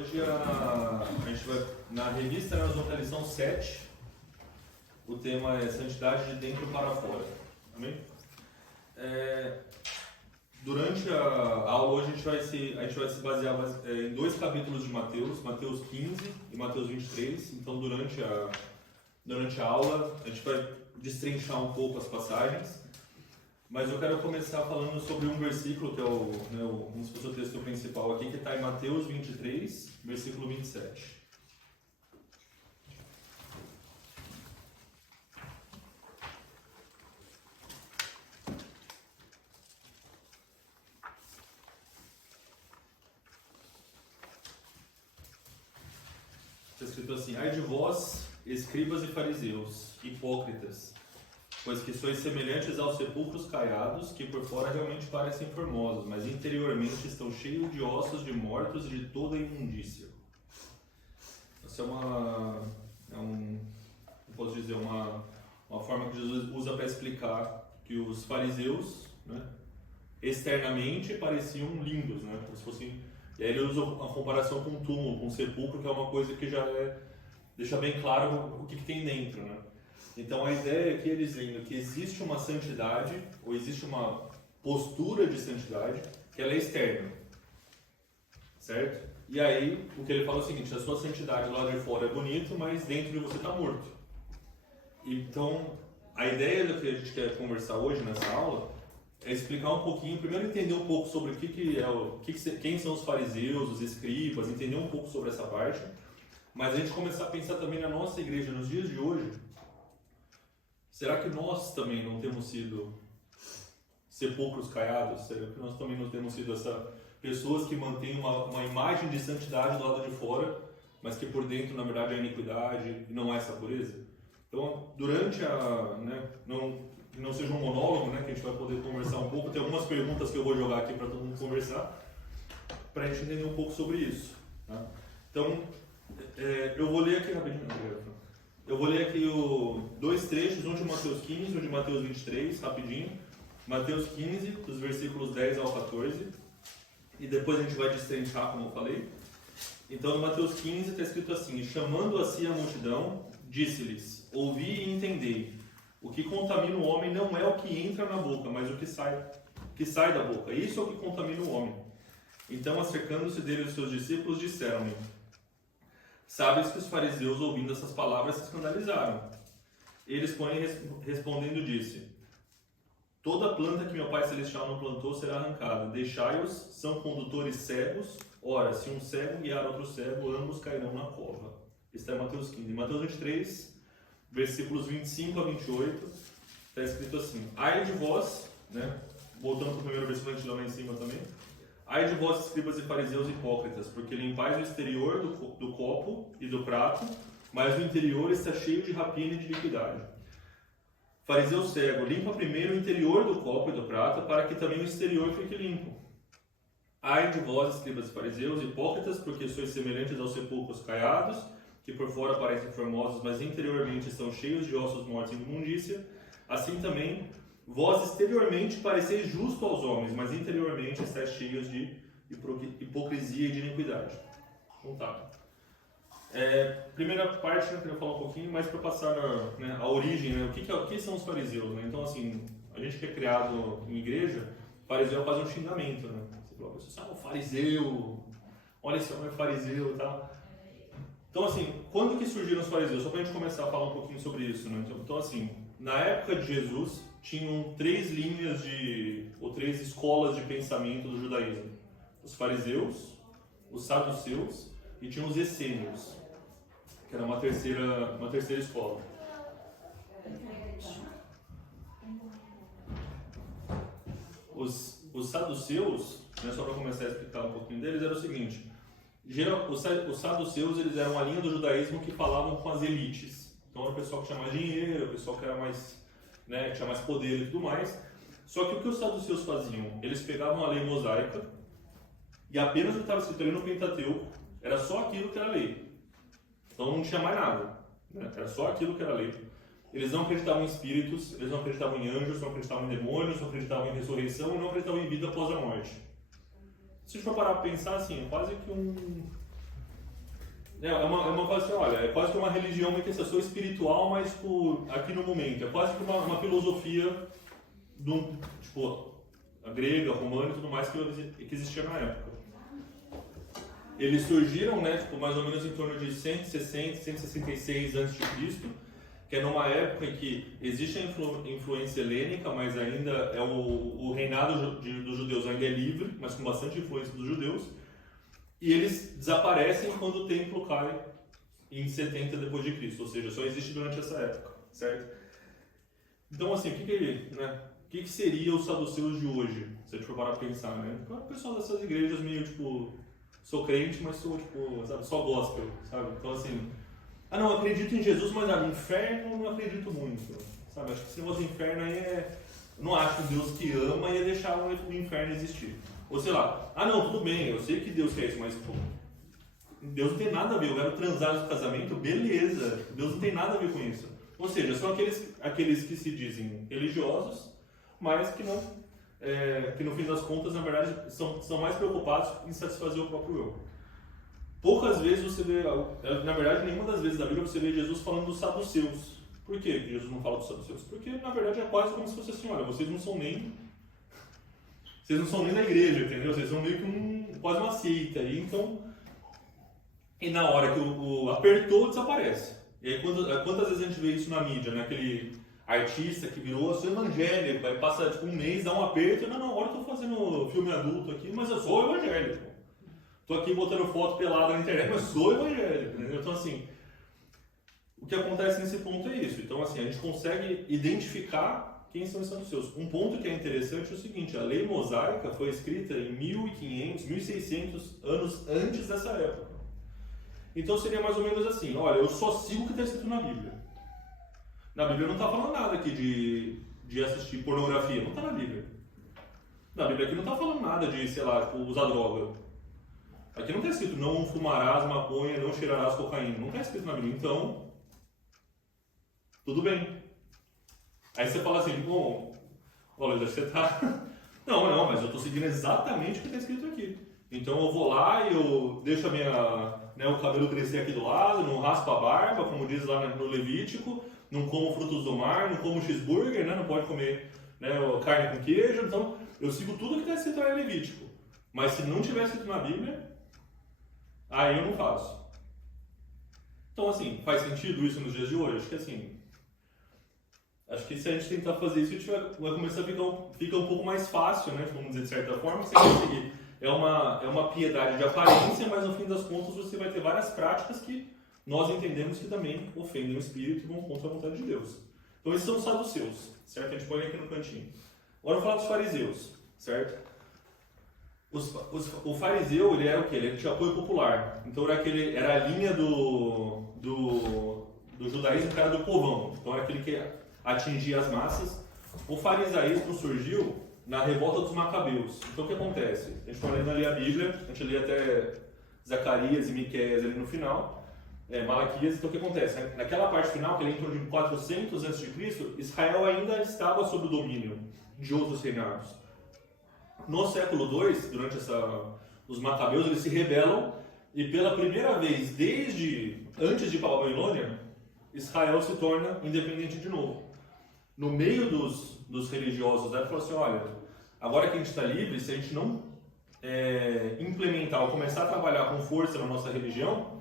Hoje a gente vai, na revista, nós vamos ter a lição 7. O tema é Santidade de dentro para fora. Amém? Durante a aula hoje a gente vai se basear em dois capítulos de Mateus, Mateus 15 e Mateus 23. Então durante a aula a gente vai destrinchar um pouco as passagens. Mas eu quero começar falando sobre um versículo que é como se fosse o texto principal aqui, que está em Mateus 23, versículo 27. Está escrito assim: Ai de vós, escribas e fariseus, hipócritas, pois que sois semelhantes aos sepulcros caiados, que por fora realmente parecem formosos, mas interiormente estão cheios de ossos de mortos e de toda imundícia. Essa é uma forma que Jesus usa para explicar que os fariseus, né, externamente pareciam lindos, né, como se fossem. E aí ele usa a comparação com um túmulo, com um sepulcro, que é uma coisa que já deixa bem claro o que tem dentro, né? Então a ideia aqui é dizendo que existe uma santidade, ou existe uma postura de santidade, que ela é externa, certo? E aí o que ele fala é o seguinte: a sua santidade lá de fora é bonito, mas dentro de você está morto. Então a ideia do que a gente quer conversar hoje nessa aula é explicar um pouquinho, primeiro entender um pouco sobre quem são os fariseus, os escribas, entender um pouco sobre essa parte, mas a gente começar a pensar também na nossa igreja nos dias de hoje. Será que nós também não temos sido sepulcros caiados? Será que nós também não temos sido pessoas que mantêm uma imagem de santidade do lado de fora, mas que por dentro, na verdade, é iniquidade e não é essa pureza? Então, durante não seja um monólogo, né, que a gente vai poder conversar um pouco, tem algumas perguntas que eu vou jogar aqui para todo mundo conversar, para a gente entender um pouco sobre isso. Tá? Então, eu vou ler aqui rapidinho. Eu vou ler aqui dois trechos, um de Mateus 15 e um de Mateus 23, rapidinho. Mateus 15, dos versículos 10 ao 14. E depois a gente vai destrinchar, como eu falei. Então, no Mateus 15 está escrito assim: E chamando a si a multidão, disse-lhes: Ouvi e entendei. O que contamina o homem não é o que entra na boca, mas o que sai da boca. Isso é o que contamina o homem. Então, acercando-se dele os seus discípulos, disseram-lhe: Sabes que os fariseus, ouvindo essas palavras, se escandalizaram. Eles, porém, respondendo, disse: Toda planta que meu Pai Celestial não plantou será arrancada. Deixai-os, são condutores cegos. Ora, se um cego guiar outro cego, ambos cairão na cova. Isso é Mateus 15. Em Mateus 23, versículos 25 a 28, está escrito assim: Ai de vós, né? Voltando para o primeiro versículo, a gente lê lá em cima também. Ai de vós, escribas e fariseus hipócritas, porque limpais o exterior do copo e do prato, mas o interior está cheio de rapina e de iniquidade. Fariseu cego, limpa primeiro o interior do copo e do prato, para que também o exterior fique limpo. Ai de vós, escribas e fariseus hipócritas, porque sois semelhantes aos sepulcros caiados, que por fora parecem formosos, mas interiormente estão cheios de ossos mortos e imundícia. Assim também vós exteriormente pareceis justo aos homens, mas interiormente estáis cheios de hipocrisia e de iniquidade. Então tá. Primeira parte, né, eu queria falar um pouquinho, mais para passar a origem, né, o que são os fariseus, né? Então assim, a gente que é criado em igreja, fariseu faz um xingamento, né? Você fala, você é um fariseu, olha esse homem é fariseu e tal. Então assim, quando que surgiram os fariseus? Só para a gente começar a falar um pouquinho sobre isso, né? Então assim, na época de Jesus, tinham três escolas de pensamento do judaísmo: os fariseus, os saduceus e tinham os essênios, que era uma terceira escola. Os saduceus, né, só para começar a explicar um pouquinho deles, era o seguinte: os saduceus, eles eram a linha do judaísmo que falavam com as elites. Então era o pessoal que tinha mais dinheiro, o pessoal que era mais, né, que tinha mais poder e tudo mais. Só que o que os saduceus faziam? Eles pegavam a lei mosaica e apenas o que estava escrito ali no Pentateuco era só aquilo que era lei. Então não tinha mais nada, né? Era só aquilo que era lei. Eles não acreditavam em espíritos, eles não acreditavam em anjos, não acreditavam em demônios, não acreditavam em ressurreição e não acreditavam em vida após a morte. Se a gente for parar para pensar assim, é quase que uma coisa assim, olha, é quase que uma religião meio que assim, eu sou espiritual, mas tipo, aqui no momento. É quase que uma filosofia do, tipo, a grega, a romana e tudo mais que existia na época. Eles surgiram, né, tipo, mais ou menos em torno de 160, 166 a.C., que é numa época em que existe a influência helênica, mas ainda é o reinado dos judeus ainda é livre, mas com bastante influência dos judeus. E eles desaparecem quando o templo cai em 70 depois de Cristo, ou seja, só existe durante essa época, certo? Então, assim, o que seria os saduceus de hoje, se a gente for parar pra pensar, né? O pessoal dessas igrejas meio, tipo, sou crente, mas sou, tipo, sabe, só gospel, sabe? Então, assim, não, acredito em Jesus, mas no inferno não acredito muito, sabe? Acho que esse negócio do inferno aí não acho um Deus que ama e ia deixar o inferno existir. Ou sei lá, não, tudo bem, eu sei que Deus quer isso, mas pô, Deus não tem nada a ver, eu quero transar no casamento, beleza, Deus não tem nada a ver com isso. Ou seja, são aqueles que se dizem religiosos, mas que não, que no fim das contas, na verdade, são mais preocupados em satisfazer o próprio eu. Poucas vezes você vê, na verdade, nenhuma das vezes da Bíblia você vê Jesus falando dos saduceus. Por que Jesus não fala dos saduceus? Porque, na verdade, é quase como se fosse assim, olha, vocês não são nem da igreja, entendeu? Vocês são meio que quase uma seita. E na hora que o apertou, desaparece. E aí, quantas vezes a gente vê isso na mídia, né? Aquele artista que virou seu evangélico, aí passa tipo, um mês, dá um aperto, não, agora eu tô fazendo filme adulto aqui, mas eu sou evangélico. Tô aqui botando foto pelada na internet, mas sou evangélico, entendeu? Então, assim, o que acontece nesse ponto é isso. Então, assim, a gente consegue identificar quem são os saduceus. Um ponto que é interessante é o seguinte, a lei mosaica foi escrita em 1500, 1600 anos antes dessa época. Então seria mais ou menos assim, olha, eu só sigo o que está escrito na Bíblia. Na Bíblia não está falando nada aqui de assistir pornografia, não está na Bíblia. Na Bíblia aqui não está falando nada de, sei lá, tipo, usar droga. Aqui não está escrito, não fumarás maconha, não cheirarás cocaína. Não está escrito na Bíblia. Então, tudo bem. Aí você fala assim, bom, olha, você tá... Não, mas eu estou seguindo exatamente o que está escrito aqui. Então eu vou lá e eu deixo o cabelo crescer aqui do lado, não raspo a barba, como diz lá no Levítico, não como frutos do mar, não como cheeseburger, né? Não pode comer carne com queijo. Então eu sigo tudo que está escrito lá em Levítico. Mas se não tiver escrito na Bíblia, aí eu não faço. Então assim, faz sentido isso nos dias de hoje? Acho que se a gente tentar fazer isso, a gente vai começar a ficar um pouco mais fácil, né? Vamos dizer de certa forma, você conseguir. É uma piedade de aparência, mas no fim das contas você vai ter várias práticas que nós entendemos que também ofendem o Espírito e vão contra a vontade de Deus. Então esses são os saduceus, certo? A gente põe aqui no cantinho. Agora eu vou falar dos fariseus, certo? O fariseu, ele era o quê? Ele tinha apoio popular. Então era a linha do judaísmo, que era do povão. Então era aquele que atingia as massas. O farisaísmo surgiu na revolta dos macabeus. Então o que acontece? A gente pode ler a Bíblia, a gente lê até Zacarias e Miqueias ali no final, Malaquias. Então o que acontece? Naquela parte final, que ele entrou de 400 a.C., Israel ainda estava sob o domínio de outros reinados. No século II, durante os macabeus, eles se rebelam e pela primeira vez desde antes de Babilônia, Israel se torna independente de novo. No meio dos religiosos, ele falou assim, olha, agora que a gente está livre, se a gente não implementar ou começar a trabalhar com força na nossa religião,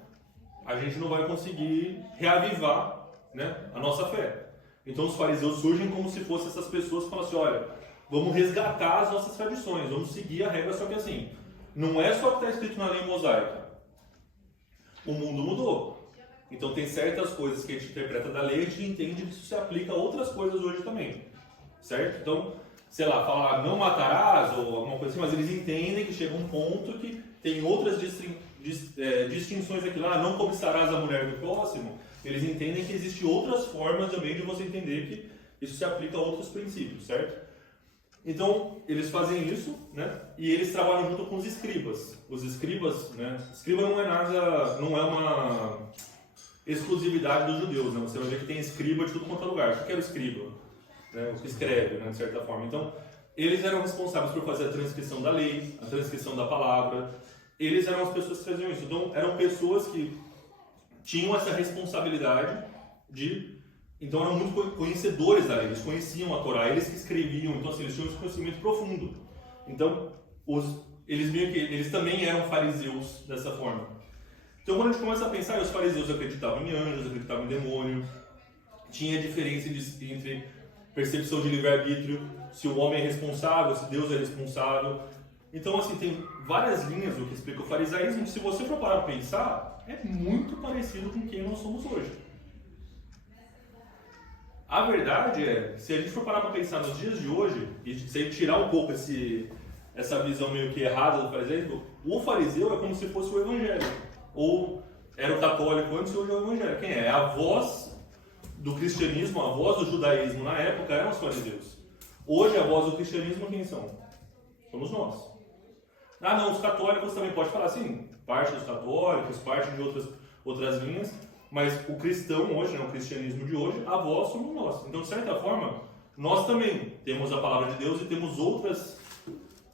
a gente não vai conseguir reavivar, né, a nossa fé. Então os fariseus surgem como se fossem essas pessoas que falam assim, olha, vamos resgatar as nossas tradições, vamos seguir a regra, só que assim, não é só o que está escrito na lei mosaica. O mundo mudou. Então tem certas coisas que a gente interpreta da lei e a gente entende que isso se aplica a outras coisas hoje também, certo? Então, sei lá, falar não matarás ou alguma coisa assim, mas eles entendem que chega um ponto que tem outras distinções aqui lá, não cobiçarás a mulher do próximo. Eles entendem que existem outras formas também de você entender que isso se aplica a outros princípios, certo? Então, eles fazem isso, né? E eles trabalham junto com os escribas. Os escribas, né? Escriba não é uma exclusividade dos judeus, né? Você vai ver que tem escriba de tudo quanto é lugar. O que é o escriba? Né? O que escreve, né? De certa forma. Então, eles eram responsáveis por fazer a transcrição da lei, a transcrição da palavra. Eles eram as pessoas que faziam isso. Então, eram pessoas que tinham essa responsabilidade de... Então eram muito conhecedores da lei, eles conheciam a Torá, eles que escreviam, então assim, eles tinham esse conhecimento profundo. Então, eles também eram fariseus dessa forma. Então quando a gente começa a pensar, os fariseus acreditavam em anjos, acreditavam em demônio, tinha diferença entre percepção de livre-arbítrio, se o homem é responsável, se Deus é responsável. Então assim, tem várias linhas do que explica o farisaísmo, que se você for parar para pensar, é muito parecido com quem nós somos hoje. A verdade é, se a gente for parar para pensar nos dias de hoje, e se a gente tirar um pouco essa visão meio que errada do fariseísmo, o fariseu é como se fosse o evangelho. Ou era o católico antes e hoje é o evangelho. Quem é? É a voz do cristianismo, a voz do judaísmo na época eram os fariseus. Hoje a voz do cristianismo quem são? Somos nós. Ah não, os católicos também pode falar assim, parte dos católicos, parte de outras linhas, mas o cristão hoje, o cristianismo de hoje, a voz somos nós. Então, de certa forma, nós também temos a palavra de Deus e temos outras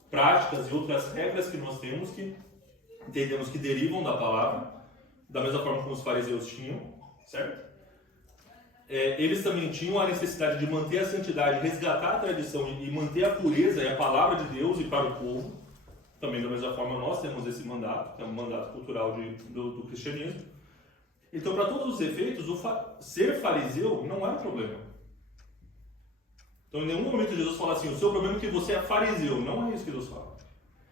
práticas e outras regras que nós temos que entendemos que derivam da palavra, da mesma forma como os fariseus tinham, certo? Eles também tinham a necessidade de manter a santidade, resgatar a tradição e manter a pureza e a palavra de Deus e para o povo. Também da mesma forma nós temos esse mandato, que é um mandato cultural do cristianismo. Então, para todos os efeitos, ser fariseu não era um problema. Então, em nenhum momento Jesus fala assim, o seu problema é que você é fariseu. Não é isso que Deus fala.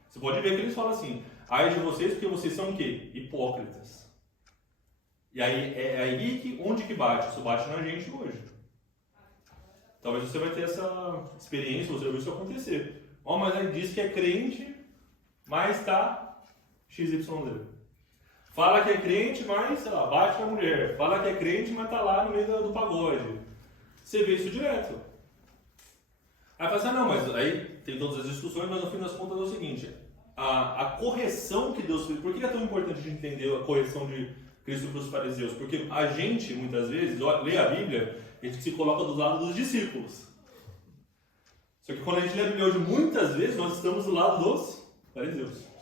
Você pode ver que eles falam assim, ai de vocês porque vocês são o quê? Hipócritas. E aí, é aí onde que bate? Isso bate na gente hoje. Talvez você vai ter essa experiência, você vai ver isso acontecer. Mas aí diz que é crente, mas está XYZ. Fala que é crente, mas, sei lá, bate na mulher. Fala que é crente, mas está lá no meio do pagode. Você vê isso direto. Aí fala assim, não, mas aí tem todas as discussões, mas no fim das contas é o seguinte, a correção que Deus fez, por que é tão importante a gente entender a correção de Cristo para os fariseus? Porque a gente, muitas vezes, lê a Bíblia, a gente se coloca do lado dos discípulos. Só que quando a gente lê a Bíblia hoje, muitas vezes nós estamos do lado dos fariseus.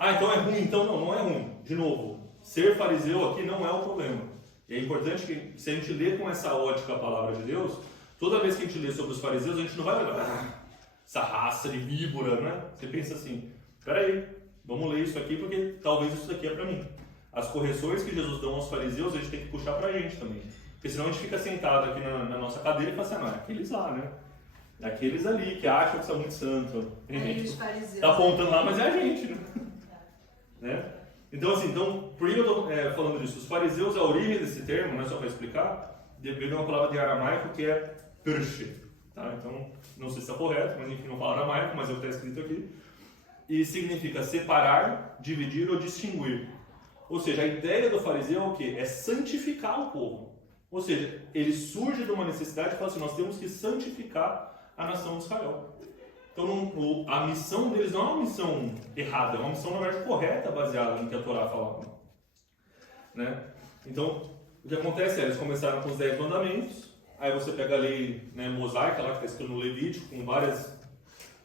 Então é ruim? Então não é ruim. De novo, ser fariseu aqui não é o problema. E é importante que, se a gente lê com essa ótica a palavra de Deus, toda vez que a gente lê sobre os fariseus, a gente não vai olhar essa raça de víbora, né? Você pensa assim, peraí, vamos ler isso aqui porque talvez isso daqui é para mim. As correções que Jesus dá aos fariseus, a gente tem que puxar pra gente também. Porque senão a gente fica sentado aqui na nossa cadeira e fala assim, não, é aqueles lá, né? É aqueles ali que acham que são muito santos. Os fariseus. Tá apontando lá, mas é a gente, né? Então, assim, por que eu estou falando disso? Os fariseus, a origem desse termo, não é só para explicar, veio de uma palavra de aramaico que é perche. Tá? Então, não sei se está correto, mas enfim, não fala aramaico, mas é o que está escrito aqui. E significa separar, dividir ou distinguir. Ou seja, a ideia do fariseu é o quê? É santificar o povo. Ou seja, ele surge de uma necessidade e fala assim, nós temos que santificar a nação de Israel. Então, a missão deles não é uma missão errada, é uma missão, na verdade, correta, baseada no que a Torá falava. Né? Então, o que acontece é, eles começaram com os 10 mandamentos, aí você pega a lei, né, mosaica, lá que está escrito no Levítico, com várias...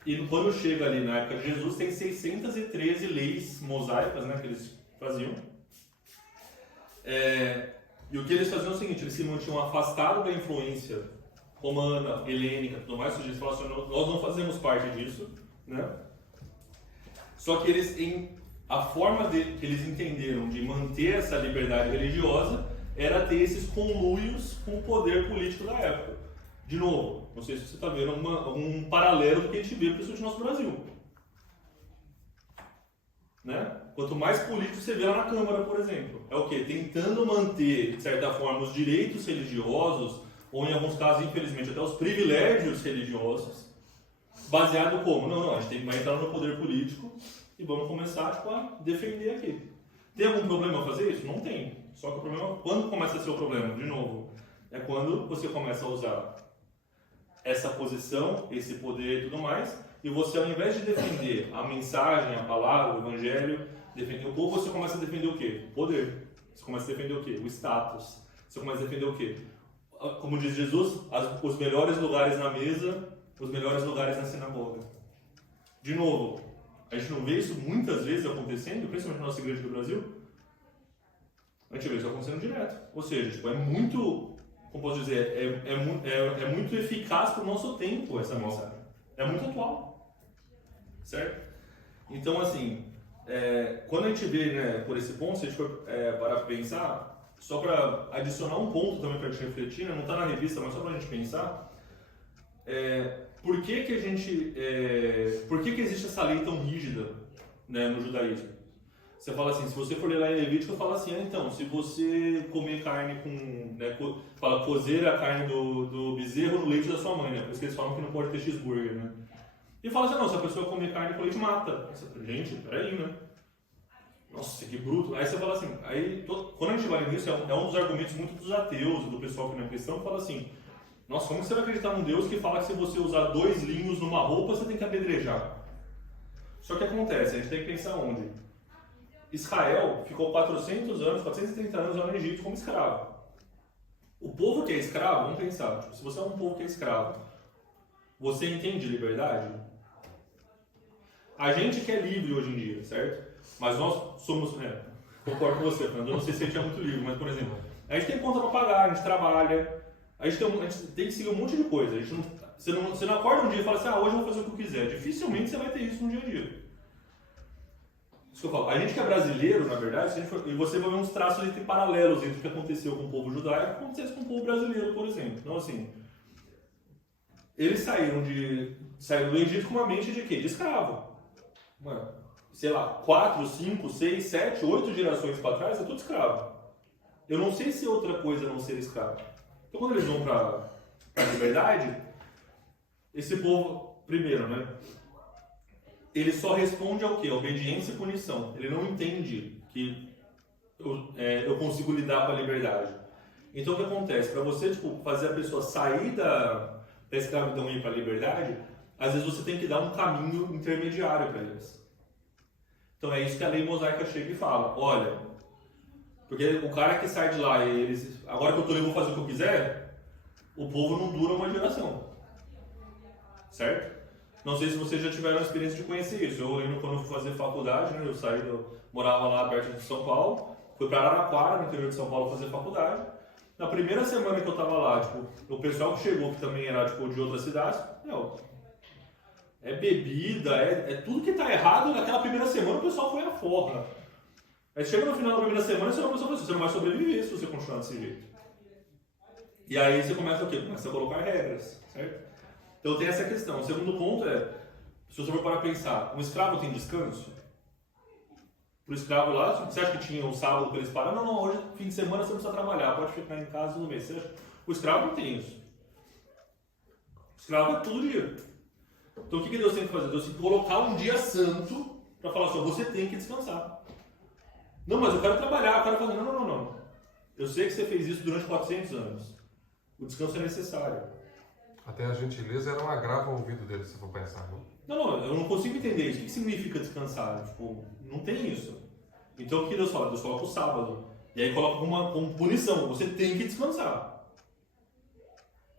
E quando chega ali na época de Jesus, tem 613 leis mosaicas, né, que eles faziam. E o que eles faziam é o seguinte, eles se mantinham afastados da influência romana, helênica, tudo mais, eles falaram assim, nós não fazemos parte disso, né? Só que a forma que eles entenderam de manter essa liberdade religiosa era ter esses conluios com o poder político da época. De novo, não sei se você está vendo um paralelo do que a gente vê principalmente no nosso Brasil. Né? Quanto mais político você vê lá na Câmara, por exemplo, é o quê? Tentando manter, de certa forma, os direitos religiosos, ou em alguns casos, infelizmente, até os privilégios religiosos, baseado como? Não, a gente vai entrar no poder político e vamos começar a defender aqui. Tem algum problema fazer isso? Não tem. Só que o problema, quando começa a ser o problema, de novo, é quando você começa a usar essa posição, esse poder e tudo mais, e você, ao invés de defender a mensagem, a palavra, o evangelho, defender o povo, você começa a defender o quê? O poder. Você começa a defender o quê? O status. Você começa a defender o quê? Como diz Jesus, os melhores lugares na mesa, os melhores lugares na sinagoga. De novo, a gente não vê isso muitas vezes acontecendo, principalmente na nossa igreja do Brasil? a gente vê isso acontecendo direto. Ou seja, tipo, é muito, como posso dizer, é muito eficaz para o nosso tempo essa mensagem. É muito atual, certo? Então, assim, quando a gente vê, né, por esse ponto, se a gente for parar para pensar, só para adicionar um ponto também para a gente refletir, né, não está na revista, mas só para a gente pensar, por que que existe essa lei tão rígida, né, no judaísmo? Você fala assim, se você for ler lá em Levítico, fala assim, então, se você comer carne com, né, fala, cozer a carne do bezerro no leite da sua mãe, né, por isso que eles falam que não pode ter cheeseburger, né? E fala assim, não, se a pessoa comer carne com leite, mata. Gente, peraí, né? Nossa, que bruto. Aí você fala assim, quando a gente vai nisso, é um dos argumentos muito dos ateus, do pessoal que não é cristão, que fala assim, nossa, como você vai acreditar num Deus que fala que se você usar 2 linhos numa roupa, você tem que apedrejar? Só que acontece, a gente tem que pensar onde? Israel ficou 430 anos lá no Egito como escravo. O povo que é escravo, vamos pensar, tipo, se você é um povo que é escravo, você entende liberdade? A gente que é livre hoje em dia, certo? Mas nós somos, concordo com você, Fernando, eu não sei se a gente é muito livre, mas por exemplo, a gente tem conta para pagar, a gente trabalha, a gente tem que seguir um monte de coisa. Você não acorda um dia e fala assim, hoje eu vou fazer o que eu quiser. Dificilmente você vai ter isso no dia a dia. Isso que eu falo. A gente que é brasileiro, na verdade, e você vai ver uns traços paralelos entre o que aconteceu com o povo judaico e o que aconteceu com o povo brasileiro, por exemplo. Então, assim, eles saíram do Egito com uma mente de quê? De escravo. Mano, sei lá, 4, 5, 6, 7, 8 gerações para trás, é tudo escravo. Eu não sei se outra coisa não ser escravo. Então, quando eles vão para a liberdade, esse povo, primeiro, né? Ele só responde ao quê? A obediência e punição. Ele não entende que eu consigo lidar com a liberdade. Então, o que acontece? Para você fazer a pessoa sair da escravidão e ir para a liberdade, às vezes você tem que dar um caminho intermediário para eles. Então, é isso que a lei mosaica chega e fala. Olha, porque o cara que sai de lá e agora que eu estou livre, vou fazer o que eu quiser, o povo não dura uma geração. Certo? Não sei se vocês já tiveram a experiência de conhecer isso. Quando eu fui fazer faculdade, né, morava lá perto de São Paulo, fui para Araraquara, no interior de São Paulo, fazer faculdade. Na primeira semana que eu estava lá, o pessoal que chegou, que também era de outras cidades, é bebida, é tudo que está errado. Naquela primeira semana o pessoal foi à forra. Aí chega no final da primeira semana e você não vai sobreviver se você continuar desse jeito. E aí você começa o quê? Começa a colocar regras, certo? Então tem essa questão. O segundo ponto se você for para pensar, um escravo tem descanso? Para o escravo lá, você acha que tinha um sábado para eles parar? Não, hoje, fim de semana, você não precisa trabalhar, pode ficar em casa no mês. O escravo não tem isso. O escravo é todo dia. Então o que Deus tem que fazer? Deus tem que colocar um dia santo para falar assim, você tem que descansar. Não, mas eu quero trabalhar, eu quero fazer. Não. Eu sei que você fez isso durante 400 anos. O descanso é necessário. Até a gentileza era um agravo ao ouvido dele, se for pensar. Não, eu não consigo entender isso. O que significa descansar? Não tem isso. Então o que Deus fala? Deus coloca o sábado. E aí coloca como punição. Você tem que descansar.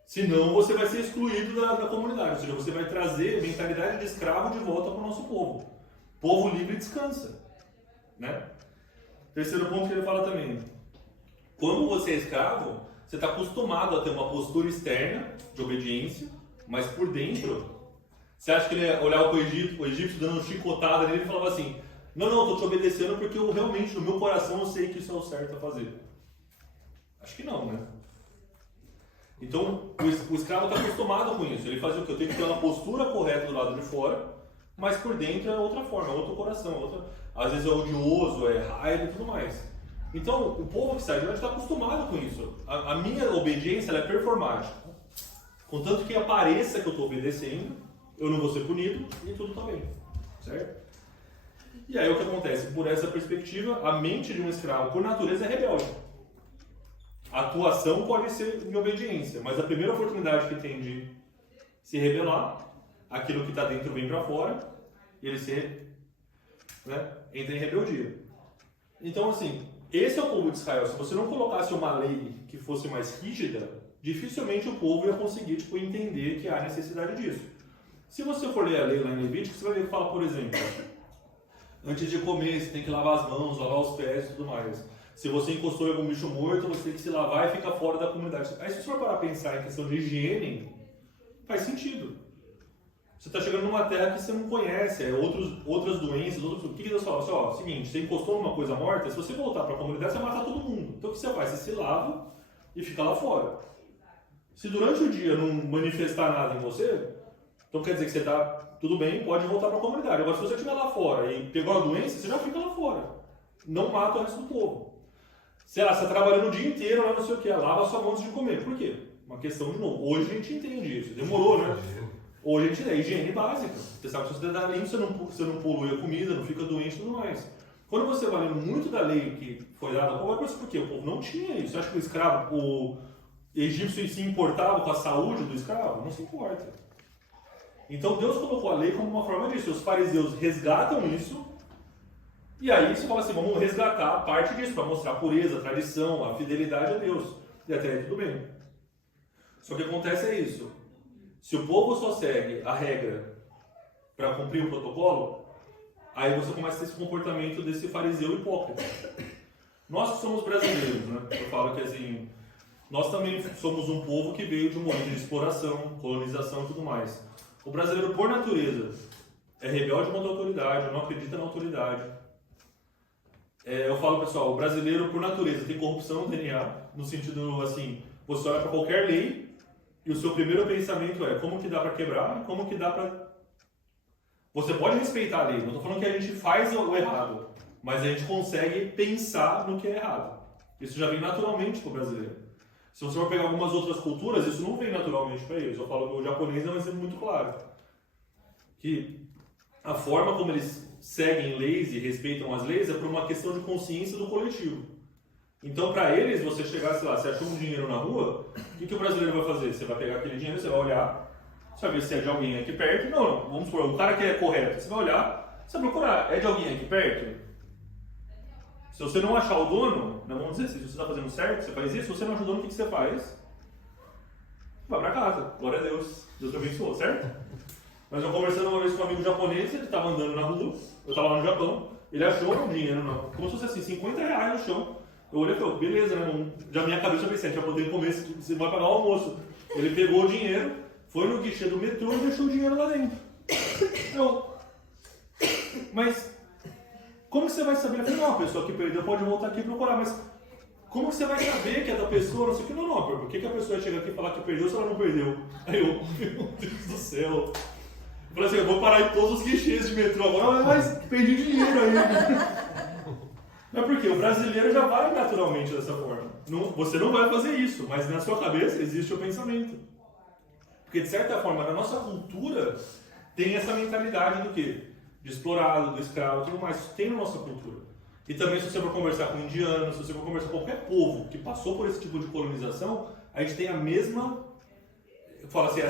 Senão você vai ser excluído da comunidade. Ou seja, você vai trazer a mentalidade de escravo de volta para o nosso povo. Povo livre descansa. Né? Terceiro ponto que ele fala também. Quando você é escravo, você está acostumado a ter uma postura externa de obediência, mas por dentro, você acha que ele ia olhar o egípcio dando uma chicotada nele e falava assim, não, eu estou te obedecendo porque eu realmente, no meu coração, eu sei que isso é o certo a fazer. Acho que não, né? Então, o escravo está acostumado com isso. Ele faz o quê? Eu tenho que ter uma postura correta do lado de fora, mas por dentro é outra forma, é outro coração. Às vezes é odioso, é raiva e tudo mais. Então, o povo que sai de lá está acostumado com isso. A minha obediência ela é performática. Contanto que apareça que eu estou obedecendo, eu não vou ser punido e tudo está bem. Certo? E aí o que acontece? Por essa perspectiva, a mente de um escravo, por natureza, é rebelde. A atuação pode ser em obediência, mas a primeira oportunidade que tem de se rebelar, aquilo que está dentro vem para fora, e ele entra em rebeldia. Então, assim, esse é o povo de Israel. Se você não colocasse uma lei que fosse mais rígida, dificilmente o povo ia conseguir entender que há necessidade disso. Se você for ler a lei lá em Levítico, você vai ver que fala, por exemplo, antes de comer você tem que lavar as mãos, lavar os pés e tudo mais. Se você encostou em algum bicho morto, você tem que se lavar e fica fora da comunidade. Aí se você for parar a pensar em questão de higiene, faz sentido. Você está chegando numa terra que você não conhece, outras doenças, o que Deus fala? Assim, ó, seguinte, você encostou numa coisa morta, se você voltar para a comunidade, você vai matar todo mundo. Então o que você faz? Você se lava e fica lá fora. Se durante o dia não manifestar nada em você, então quer dizer que você está tudo bem, pode voltar para a comunidade. Agora, se você estiver lá fora e pegou a doença, você já fica lá fora. Não mata o resto do povo. Sei lá, você está trabalhando o dia inteiro lá, não sei o que, lava sua mão antes de comer. Por quê? Uma questão de novo. Hoje a gente entende isso. Demorou, né? Hoje a gente é higiene básica. Você sabe que se você está limpo, você não polui a comida, não fica doente e tudo mais. Quando você vai lendo muito da lei que foi dada, qual é por quê? O povo não tinha isso. Você acha que o escravo, o egípcio se importava com a saúde do escravo? Não se importa. Então Deus colocou a lei como uma forma disso. Os fariseus resgatam isso. E aí você fala assim, vamos resgatar parte disso, para mostrar a pureza, a tradição, a fidelidade a Deus. E até aí tudo bem. Só que acontece é isso. Se o povo só segue a regra para cumprir o protocolo, aí você começa a ter esse comportamento desse fariseu hipócrita. Nós que somos brasileiros, né? Eu falo que assim, nós também somos um povo que veio de um momento de exploração, colonização e tudo mais. O brasileiro, por natureza, é rebelde contra a autoridade, não acredita na autoridade. Eu falo, pessoal, o brasileiro, por natureza, tem corrupção no DNA, no sentido, assim, você olha para qualquer lei e o seu primeiro pensamento é como que dá para quebrar e como que dá para... Você pode respeitar a lei, não estou falando que a gente faz o errado, mas a gente consegue pensar no que é errado. Isso já vem naturalmente para o brasileiro. Se você for pegar algumas outras culturas, isso não vem naturalmente para eles. Eu falo que o japonês é um exemplo muito claro. Que a forma como eles seguem leis e respeitam as leis é por uma questão de consciência do coletivo. Então, para eles, você chegar, sei lá, você achou um dinheiro na rua, o que o brasileiro vai fazer? Você vai pegar aquele dinheiro, você vai olhar, você vai ver se é de alguém aqui perto. Não, vamos supor, o cara que é correto, você vai olhar, você vai procurar, é de alguém aqui perto? Se você não achar o dono, não vamos dizer, se você está fazendo certo, você faz isso. Se você não acha o dono, o que você faz? Vai para casa. Glória a Deus. Deus te abençoou, certo? Mas eu conversando uma vez com um amigo japonês, ele estava andando na rua, eu estava lá no Japão, ele achou um dinheiro, como se fosse assim, 50 reais no chão. Eu olhei e falei, beleza, né? Já minha cabeça pensei, a gente vai poder comer, você vai pagar o almoço. Ele pegou o dinheiro, foi no guichê do metrô e deixou o dinheiro lá dentro. Mas como que você vai saber? Eu falei, não, a pessoa que perdeu pode voltar aqui e procurar, mas como que você vai saber que é da pessoa? Não sei o que, não, por que a pessoa chega aqui e falar que perdeu se ela não perdeu? Aí eu, meu Deus do céu. Eu falei assim, eu vou parar em todos os guichês de metrô agora, mas perdi dinheiro aí. Mas por quê? O brasileiro já vai naturalmente dessa forma. Você não vai fazer isso, mas na sua cabeça existe o pensamento. Porque de certa forma, na nossa cultura, tem essa mentalidade do quê? De explorado, do escravo, tudo mais. Isso tem na nossa cultura. E também se você for conversar com indianos, se você for conversar com qualquer povo que passou por esse tipo de colonização, a gente tem a mesma, fala assim,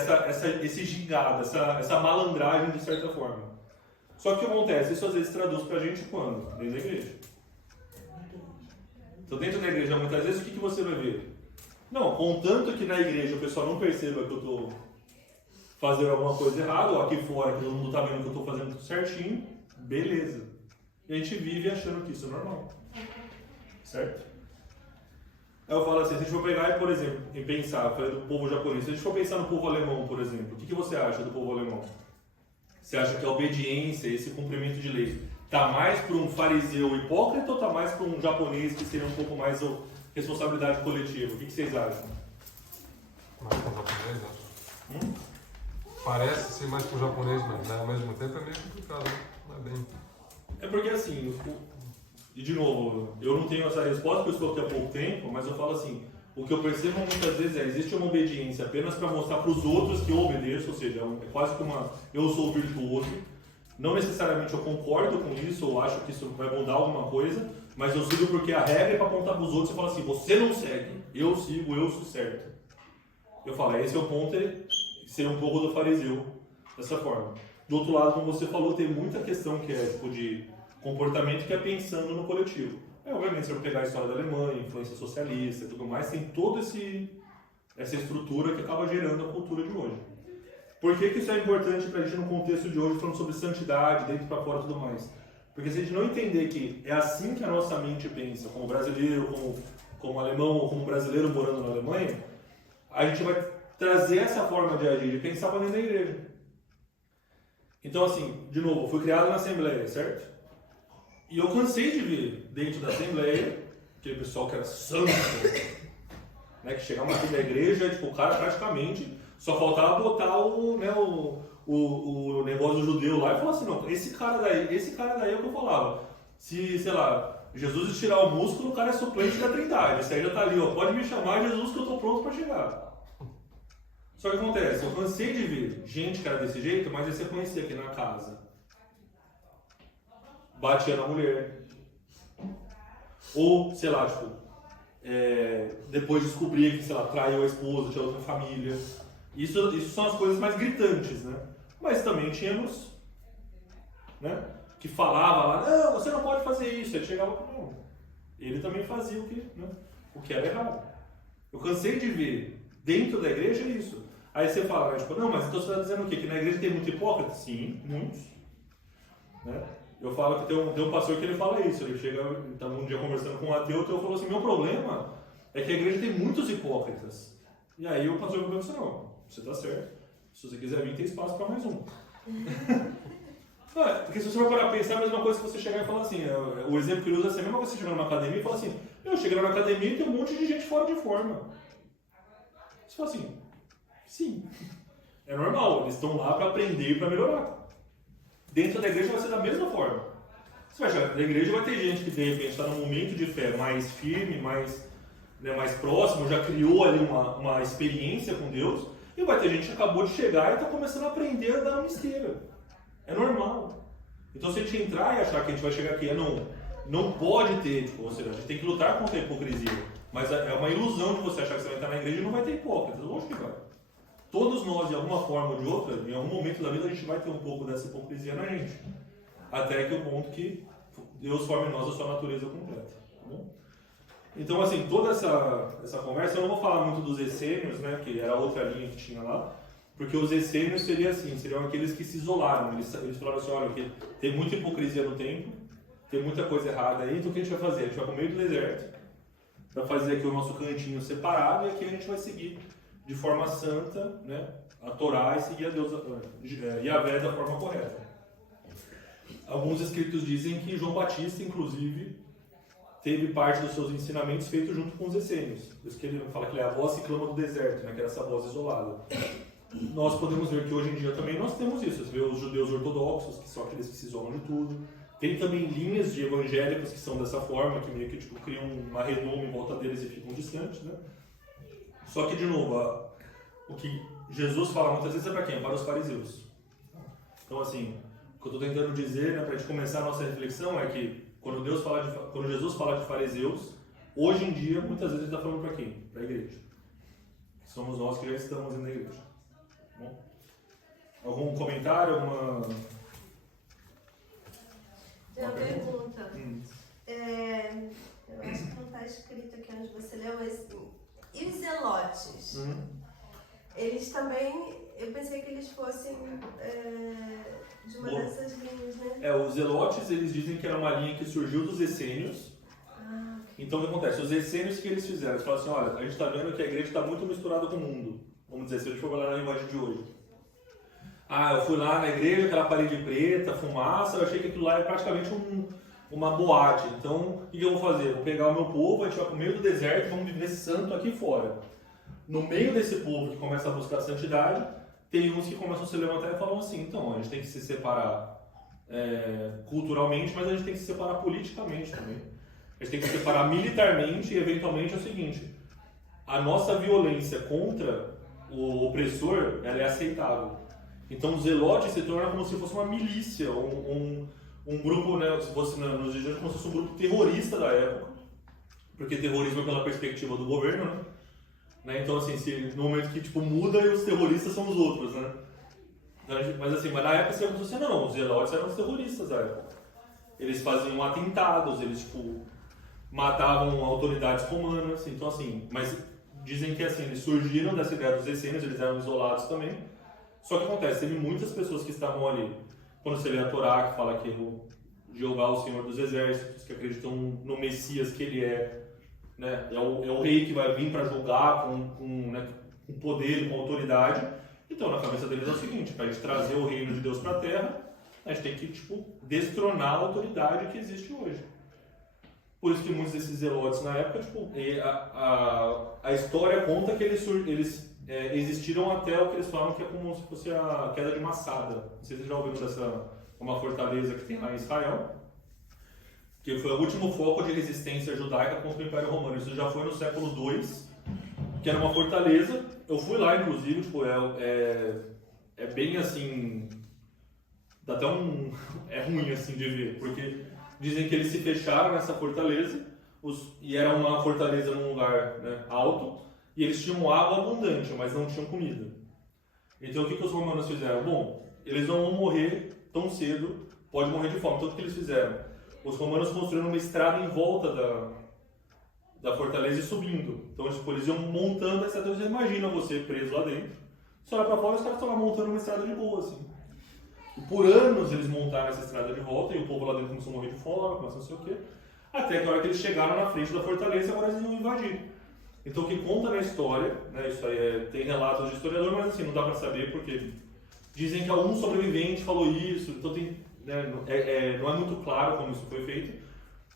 esse gingado, essa malandragem de certa forma. Só que o que acontece? Isso às vezes traduz pra gente quando? Dentro da igreja. Então dentro da igreja, muitas vezes, o que você vai ver? Não, contanto que na igreja o pessoal não perceba que eu estou fazendo alguma coisa errada, ou aqui fora que todo mundo está vendo que eu estou fazendo tudo certinho, beleza. E a gente vive achando que isso é normal. Certo? Aí eu falo assim, se a gente for pegar, por exemplo, e pensar, eu falei do povo japonês, se a gente for pensar no povo alemão, por exemplo, o que você acha do povo alemão? Você acha que a obediência, esse cumprimento de lei, está mais para um fariseu hipócrita ou está mais para um japonês que seria um pouco mais responsabilidade coletiva? O que vocês acham? Mais para o japonês, acho. Parece ser mais para o japonês, mas ao mesmo tempo é meio complicado, né? Não é bem. É porque assim, e de novo, eu não tenho essa resposta porque eu estou aqui há pouco tempo, mas eu falo assim, o que eu percebo muitas vezes existe uma obediência apenas para mostrar para os outros que eu obedeço, ou seja, é quase que eu sou virtuoso. Não necessariamente eu concordo com isso ou acho que isso vai mudar alguma coisa, mas eu sigo porque a regra é para apontar para os outros e falar assim, você não segue, eu sigo, eu sou certo. Eu falo, esse é o ponto, ser um pouco do fariseu, dessa forma. Do outro lado, como você falou, tem muita questão que é tipo de comportamento que é pensando no coletivo. Obviamente, se eu pegar a história da Alemanha, influência socialista e tudo mais, tem toda essa estrutura que acaba gerando a cultura de hoje. Por que isso é importante para a gente no contexto de hoje, falando sobre santidade, dentro para fora e tudo mais? Porque se a gente não entender que é assim que a nossa mente pensa, como brasileiro, como alemão ou como brasileiro morando na Alemanha, a gente vai trazer essa forma de agir, de pensar para dentro da igreja. Então, assim, de novo, eu fui criado na Assembleia, certo? E eu cansei de ver dentro da Assembleia, aquele pessoal que era santo, né, que chegava aqui da igreja, tipo, o cara praticamente só faltava botar o negócio do judeu lá e falar assim, não, esse cara daí é o que eu falava. Se, sei lá, Jesus tirar o músculo, o cara é suplente da Trindade. Esse aí já tá ali, ó, pode me chamar Jesus que eu tô pronto para chegar. Só que acontece, eu cansei de ver gente que era desse jeito, mas aí você conhecia aqui na casa. Batia na mulher. Ou, sei lá, tipo, depois descobria que, sei lá, traiu a esposa, tinha outra família. Isso são as coisas mais gritantes, né? Mas também tínhamos, né, que falava lá, não, você não pode fazer isso. Ele chegava com não. Ele também fazia o que era errado. Eu cansei de ver dentro da igreja isso. Aí você fala, né, tipo, não, mas então você está dizendo o quê? Que na igreja tem muito hipócrita? Sim, muitos. Né? Eu falo que tem um pastor que ele fala isso. Ele estava um dia conversando com um ateu, o ateu falou assim, meu problema é que a igreja tem muitos hipócritas. E aí o pastor falou assim, não, você está certo. Se você quiser vir, tem espaço para mais um. Porque se você for parar a pensar, é a mesma coisa que você chegar e falar assim, o exemplo que ele usa é a mesma coisa que você chegar numa academia e falar assim, eu cheguei na academia e tem um monte de gente fora de forma. Você fala assim, sim, é normal, eles estão lá para aprender e para melhorar. Dentro da igreja vai ser da mesma forma. Você vai chegar na igreja e vai ter gente que de repente está num momento de fé mais firme, mais próximo, já criou ali uma experiência com Deus, e vai ter gente que acabou de chegar e está começando a aprender a dar uma esteira. É normal. Então se a gente entrar e achar que a gente vai chegar aqui, não pode ter, tipo, ou seja, a gente tem que lutar contra a hipocrisia. Mas é uma ilusão de você achar que você vai entrar na igreja e não vai ter hipócritas. Lógico que vai. Todos nós, de alguma forma ou de outra, em algum momento da vida, a gente vai ter um pouco dessa hipocrisia na gente. Até que o ponto que Deus forme em nós a sua natureza completa. Tá bom? Então, assim, toda essa conversa, eu não vou falar muito dos essênios, né, que era outra linha que tinha lá, porque os essênios seriam aqueles que se isolaram. Eles falaram assim, olha, que tem muita hipocrisia no templo, tem muita coisa errada aí, então o que a gente vai fazer? A gente vai para o meio do deserto, para fazer aqui o nosso cantinho separado, e aqui a gente vai seguir de forma santa, né, a Torá e seguir a Deus, Yahvé da forma correta. Alguns escritos dizem que João Batista, inclusive, teve parte dos seus ensinamentos feitos junto com os essênios. Por isso que ele fala que ele é a voz que clama do deserto, né, que era essa voz isolada. Nós podemos ver que hoje em dia também nós temos isso. Você vê os judeus ortodoxos, que são aqueles que se isolam de tudo. Tem também linhas de evangélicos que são dessa forma, que meio que tipo, criam uma redoma em volta deles e ficam distantes, né? Só que, de novo, o que Jesus fala muitas vezes é para quem? Para os fariseus. Então, assim, o que eu estou tentando dizer, né, para a gente começar a nossa reflexão, é que quando Jesus fala de fariseus, hoje em dia, muitas vezes ele está falando para quem? Para a igreja. Que somos nós que já estamos na igreja. Bom, algum comentário? Tem uma pergunta. Eu acho que não está escrito aqui onde você leu. E os zelotes? Eles também, eu pensei que eles fossem de uma dessas linhas, né? Os zelotes, eles dizem que era uma linha que surgiu dos essênios. Então o que acontece? Os essênios, que eles fizeram? Eles falaram assim, olha, a gente está vendo que a igreja está muito misturada com o mundo. Vamos dizer, se a gente for olhar na linguagem de hoje. Eu fui lá na igreja, aquela parede preta, fumaça, eu achei que aquilo lá é praticamente uma boate. Então, o que eu vou fazer? Vou pegar o meu povo, a gente vai para o meio do deserto e vamos viver santo aqui fora. No meio desse povo que começa a buscar a santidade, tem uns que começam a se levantar e falam assim, então, a gente tem que se separar culturalmente, mas a gente tem que se separar politicamente também. A gente tem que se separar militarmente e, eventualmente, é o seguinte, a nossa violência contra o opressor, ela é aceitável. Então, os zelotes se tornam como se fosse uma milícia, um grupo, né, se fosse nos dias de hoje, como se fosse um grupo terrorista da época, porque terrorismo é pela perspectiva do governo, né? Então, assim, no momento que tipo, muda e os terroristas são os outros, né? Mas na época você não assim, não, os zelotes eram os terroristas da época. Eles faziam atentados, eles tipo, matavam autoridades romanas, então assim, mas dizem que assim, eles surgiram dessa ideia dos essênios, eles eram isolados também. Só que acontece, teve muitas pessoas que estavam ali, quando você lê a Torá, que fala que Jeová, o Senhor dos Exércitos, que acreditam no Messias que ele é, né? É o rei que vai vir para julgar né, com poder, com autoridade. Então, na cabeça deles é o seguinte: para a gente trazer o reino de Deus para a terra, a gente tem que destronar a autoridade que existe hoje. Por isso que muitos desses zelotes na época, a história conta que eles existiram até o que eles falam que é como se fosse a queda de Massada. Não sei se vocês já ouviram dessa uma fortaleza que tem lá em Israel, que foi o último foco de resistência judaica contra o Império Romano. Isso já foi no século II, que era uma fortaleza. Eu fui lá, inclusive, é bem assim, dá até é ruim assim de ver, porque dizem que eles se fecharam nessa fortaleza, e era uma fortaleza num lugar, né, alto, e eles tinham água abundante, mas não tinham comida. Então o que os romanos fizeram? Bom, eles não vão morrer tão cedo, pode morrer de fome. Então o que eles fizeram? Os romanos construíram uma estrada em volta da fortaleza e subindo. Então eles iam montando essa estrada. Você imagina você preso lá dentro, você olha pra fora e os caras estão lá montando uma estrada de boa, assim. E por anos eles montaram essa estrada de volta, e o povo lá dentro começou a morrer de fome, começou não sei o quê. Até que a hora que eles chegaram na frente da fortaleza, agora eles iam invadir. Então o que conta na história, né, isso aí tem relatos de historiador, mas assim, não dá pra saber porque dizem que algum sobrevivente falou isso, então né, não é muito claro como isso foi feito.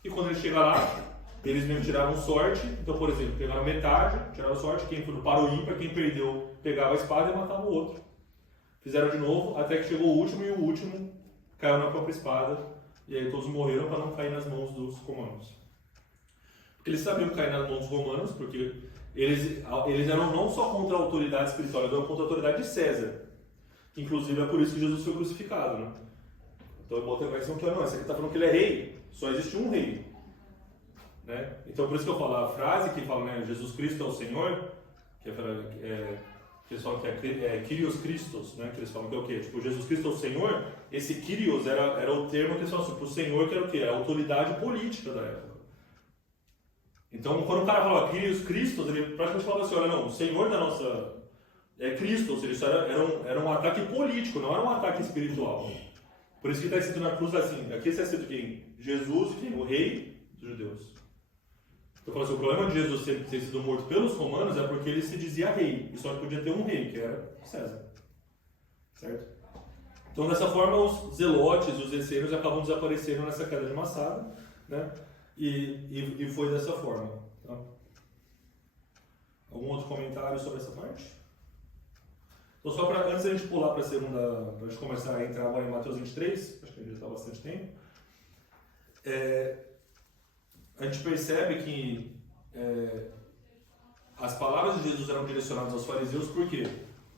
E quando eles chegaram lá, eles mesmo tiraram sorte. Então, por exemplo, pegaram metade, tiraram sorte, quem foi no paro ímpar, quem perdeu pegava a espada e matava o outro. Fizeram de novo, até que chegou o último, e o último caiu na própria espada, e aí todos morreram para não cair nas mãos dos romanos. Porque eles sabiam cair nas mãos dos romanos, porque eles eram não só contra a autoridade espiritual, eles eram contra a autoridade de César. Inclusive é por isso que Jesus foi crucificado, né? Então eu botei a questão que não, esse aqui está falando que ele é rei, só existe um rei. Né? Então por isso que eu falo, a frase que fala, né, Jesus Cristo é o Senhor, que eles falam que é Kyrios Christos, né? Que eles falam que é o quê? Tipo, Jesus Cristo é o Senhor, esse Kyrios era o termo que eles falam assim, pro Senhor, que era o quê? A autoridade política da época. Então, quando o cara fala Kyrios Christos, ele praticamente fala assim, olha, não, o Senhor da nossa... é Cristo, ou seja, isso era um ataque político, não era um ataque espiritual. Por isso que está escrito na cruz assim, aqui está escrito quem? Jesus, quem? O rei dos judeus. Eu falo assim, o problema de Jesus ter sido morto pelos romanos é porque ele se dizia rei, e só podia ter um rei, que era César. Certo? Então, dessa forma, os zelotes, os essênios acabam desaparecendo nessa queda de Massada, né? E foi dessa forma. Tá? Algum outro comentário sobre essa parte? Então, só antes da gente pular para a segunda, para a gente começar a entrar agora em Mateus 23, acho que a gente já está há bastante tempo, a gente percebe que as palavras de Jesus eram direcionadas aos fariseus, por quê?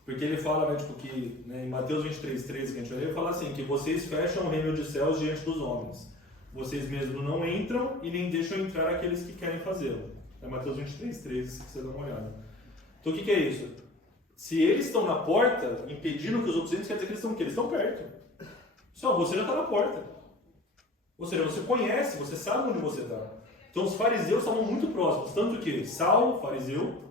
Porque ele fala, né, tipo, que né, em Mateus 23, 13, que a gente vai ler, ele fala assim, que vocês fecham o reino dos céus diante dos homens. Vocês mesmos não entram e nem deixam entrar aqueles que querem fazê-lo. É Mateus 23, 13, se você dar uma olhada. Então o que é isso? Se eles estão na porta, impedindo que os outros entrem, quer dizer que eles estão o quê? Eles estão perto. Só você já está na porta. Ou seja, você conhece, você sabe onde você está. Então os fariseus estavam muito próximos. Tanto que Saulo, fariseu,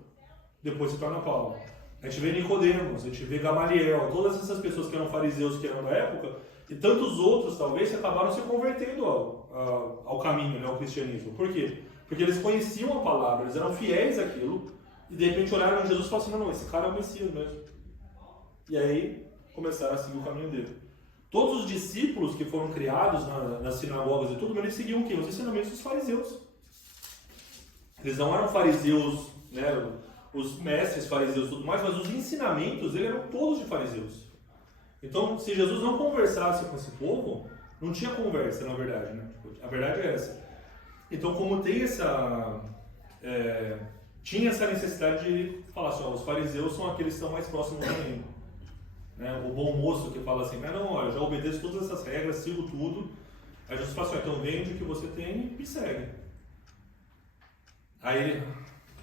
depois se torna Paulo. A gente vê Nicodemos, a gente vê Gamaliel, todas essas pessoas que eram fariseus que eram da época, e tantos outros, talvez, que acabaram se convertendo ao caminho, né, ao cristianismo. Por quê? Porque eles conheciam a palavra, eles eram fiéis àquilo, e de repente olharam em Jesus e falaram assim, não, esse cara é o Messias mesmo. E aí começaram a seguir o caminho dele. Todos os discípulos que foram criados nas sinagogas e tudo, eles seguiam o quê? Os ensinamentos dos fariseus. Eles não eram fariseus, né, os mestres fariseus e tudo mais, mas os ensinamentos eles eram todos de fariseus. Então, se Jesus não conversasse com esse povo, não tinha conversa, na verdade, né? A verdade é essa. Então, como tem tinha essa necessidade de falar assim, ó, os fariseus são aqueles que estão mais próximos do reino. Né? O bom moço que fala assim, não, ó, eu já obedeço todas essas regras, sigo tudo. Aí Jesus fala assim, então vende o que você tem e me segue. Aí ele,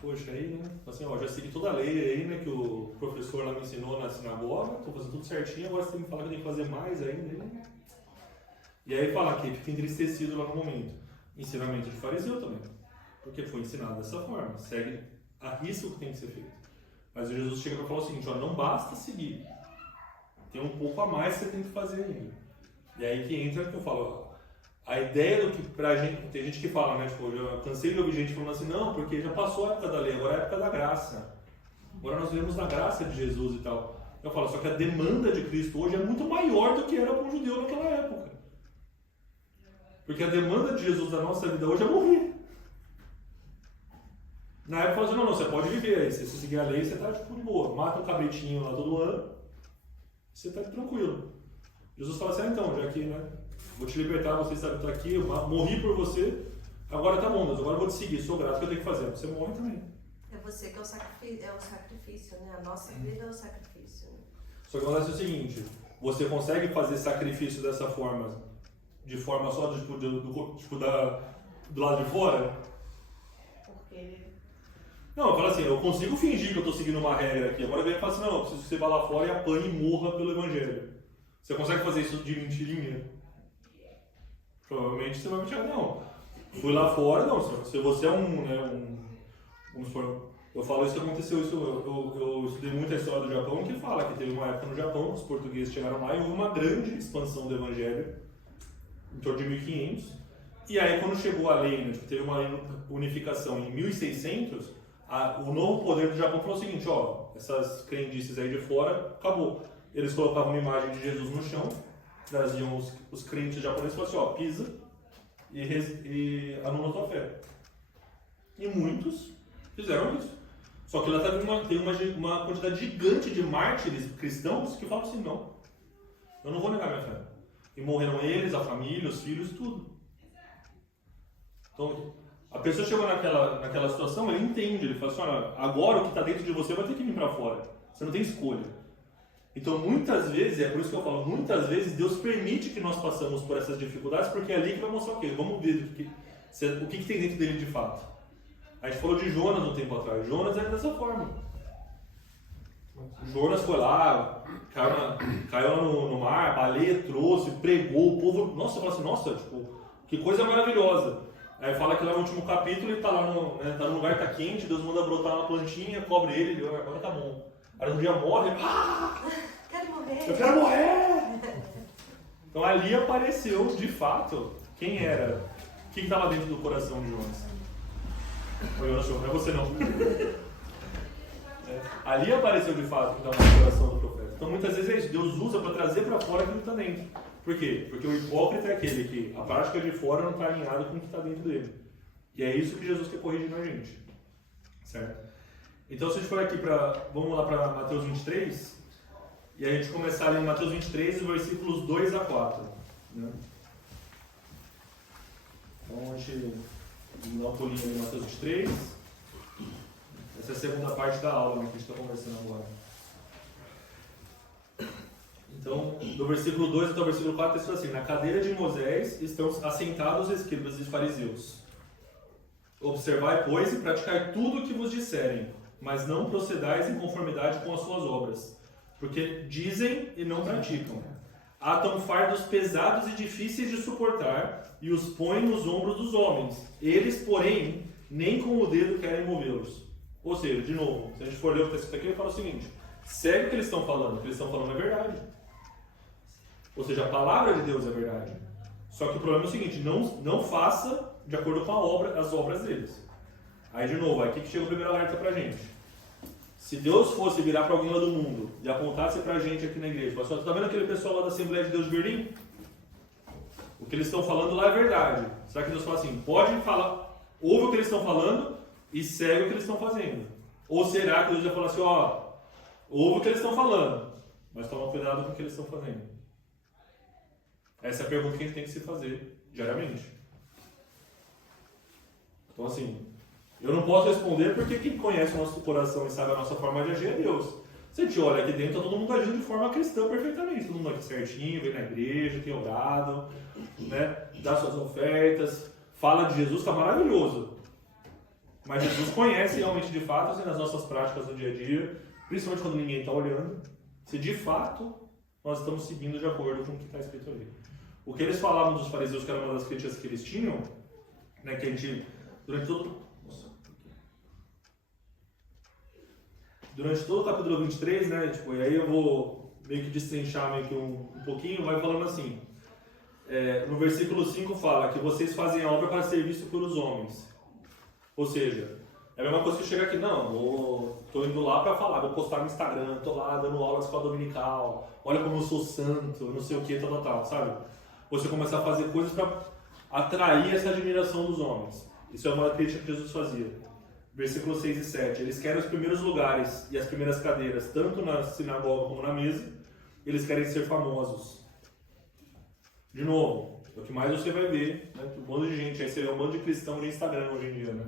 poxa, aí, né? Assim, ó, já segui toda a lei aí, né, que o professor lá me ensinou na sinagoga, tô fazendo tudo certinho, agora você tem que falar que eu tenho que fazer mais ainda. Né? E aí fala que fica entristecido lá no momento. Ensinamento de fariseu também. Porque foi ensinado dessa forma, segue a risco que tem que ser feito. Mas Jesus chega para falar o seguinte, ó, não basta seguir, tem um pouco a mais que você tem que fazer ainda. E aí que entra que eu falo, a ideia do que pra gente, tem gente que fala, né, tipo, eu já cansei de ouvir gente falando assim, não, porque já passou a época da lei, agora é a época da graça. Agora nós vivemos na graça de Jesus e tal. Eu falo, só que a demanda de Cristo hoje é muito maior do que era para um judeu naquela época. Porque a demanda de Jesus da nossa vida hoje é morrer. Na época, falou assim, não, você pode viver aí, se você seguir a lei, você está tipo, de boa. Mata um cabritinho lá todo ano, você está tranquilo. Jesus fala assim, então, já que, né, vou te libertar, você sabe que estou aqui, eu morri por você, agora tá bom, Deus, agora eu vou te seguir, sou grato, o que eu tenho que fazer? Você morre também. É você que é o sacrifício, né? A nossa vida é o sacrifício. Só que acontece o seguinte, você consegue fazer sacrifício dessa forma, de forma só do lado de fora? Porque... Não, eu falo assim, eu consigo fingir que eu estou seguindo uma regra aqui, agora eu falo assim, não, eu preciso que você vá lá fora e apanhe e morra pelo evangelho. Você consegue fazer isso de mentirinha? Provavelmente você vai mentir, não. Fui lá fora, não, se você é vamos supor, eu falo isso que aconteceu, eu estudei muito a história do Japão, que fala que teve uma época no Japão, os portugueses chegaram lá e houve uma grande expansão do evangelho, em torno de 1500, e aí quando chegou a lei, né, teve uma unificação em 1600, o novo poder do Japão falou o seguinte, ó, essas crendices aí de fora, acabou. Eles colocavam uma imagem de Jesus no chão, traziam os crentes japoneses e falavam assim, ó, pisa e anula a tua fé. E muitos fizeram isso. Só que lá tem uma quantidade gigante de mártires cristãos que falam assim, não, eu não vou negar minha fé. E morreram eles, a família, os filhos, tudo. Então, a pessoa chegou naquela situação, ele entende, ele fala assim, olha, agora o que está dentro de você vai ter que vir para fora. Você não tem escolha. Então, muitas vezes, é por isso que eu falo, muitas vezes Deus permite que nós passamos por essas dificuldades, porque é ali que vai mostrar o quê? Vamos ver o que tem dentro dele de fato. A gente falou de Jonas um tempo atrás. Jonas era dessa forma. Jonas foi lá, caiu no mar, a baleia trouxe, pregou, o povo... Nossa, fala assim, nossa, tipo, que coisa maravilhosa. Aí fala que lá no último capítulo ele tá lá tá num lugar que tá quente, Deus manda brotar uma plantinha, cobre ele, agora tá bom. Aí um dia morre, Quero morrer. Eu quero morrer! Então ali apareceu, de fato, quem era, o que estava dentro do coração de Jonas. Foi Jonas, não é você não. Ali apareceu de fato o que estava no coração do profeta. Então muitas vezes é isso, Deus usa para trazer para fora aquilo que está dentro. Por quê? Porque o hipócrita é aquele que a prática de fora não está alinhada com o que está dentro dele. E é isso que Jesus quer corrigir na gente. Certo? Então, se a gente for aqui vamos lá para Mateus 23, e a gente começar ali em Mateus 23, os versículos 2 a 4. Né? Então, a gente dá um pulinho ali em Mateus 23. Essa é a segunda parte da aula, né, que a gente está conversando agora. Então, do versículo 2 até o versículo 4, está escrito assim: na cadeira de Moisés estão assentados os escribas e fariseus. Observai, pois, e praticai tudo o que vos disserem, mas não procedais em conformidade com as suas obras, porque dizem e não praticam. Atam fardos pesados e difíceis de suportar e os põem nos ombros dos homens. Eles, porém, nem com o dedo querem movê-los. Ou seja, de novo, se a gente for ler o texto aqui, ele fala o seguinte: segue o que eles estão falando, o que eles estão falando é verdade. Ou seja, a palavra de Deus é verdade. Só que o problema é o seguinte: não faça de acordo com as obras deles. Aí, de novo, aqui que chega o primeiro alerta pra gente. Se Deus fosse virar para alguém lá do mundo e apontasse pra gente aqui na igreja, falasse: tá vendo aquele pessoal lá da Assembleia de Deus de Berlim? O que eles estão falando lá é verdade. Será que Deus fala assim: pode falar, ouve o que eles estão falando e segue o que eles estão fazendo? Ou será que Deus vai falar assim: ó, ouve o que eles estão falando, mas toma cuidado com o que eles estão fazendo? Essa é a pergunta que a gente tem que se fazer diariamente. Então, assim, eu não posso responder porque quem conhece o nosso coração e sabe a nossa forma de agir é Deus. Se a gente olha aqui dentro, tá todo mundo agindo de forma cristã perfeitamente. Todo mundo aqui certinho, vem na igreja, tem orado, né? Dá suas ofertas, fala de Jesus, tá maravilhoso. Mas Jesus conhece realmente de fato, assim, nas nossas práticas do dia a dia, principalmente quando ninguém está olhando, se de fato nós estamos seguindo de acordo com o que está escrito ali. O que eles falavam dos fariseus, que era uma das críticas que eles tinham, né, que a gente, durante todo o capítulo 23, né, tipo, e aí eu vou meio que destrinchar meio que um pouquinho, vai falando assim, no versículo 5 fala que vocês fazem a obra para ser visto por os homens. Ou seja, é a mesma coisa que chegar aqui, não, tô indo lá para falar, vou postar no Instagram, tô lá dando aula na escola dominical, olha como eu sou santo, não sei o que, tal, sabe? Você começar a fazer coisas para atrair essa admiração dos homens. Isso é uma crítica que Jesus fazia. Versículos 6 e 7. Eles querem os primeiros lugares e as primeiras cadeiras, tanto na sinagoga como na mesa. Eles querem ser famosos. De novo, é o que mais você vai ver, né? Um bando de gente, aí você vê um bando de cristão no Instagram hoje em dia, né?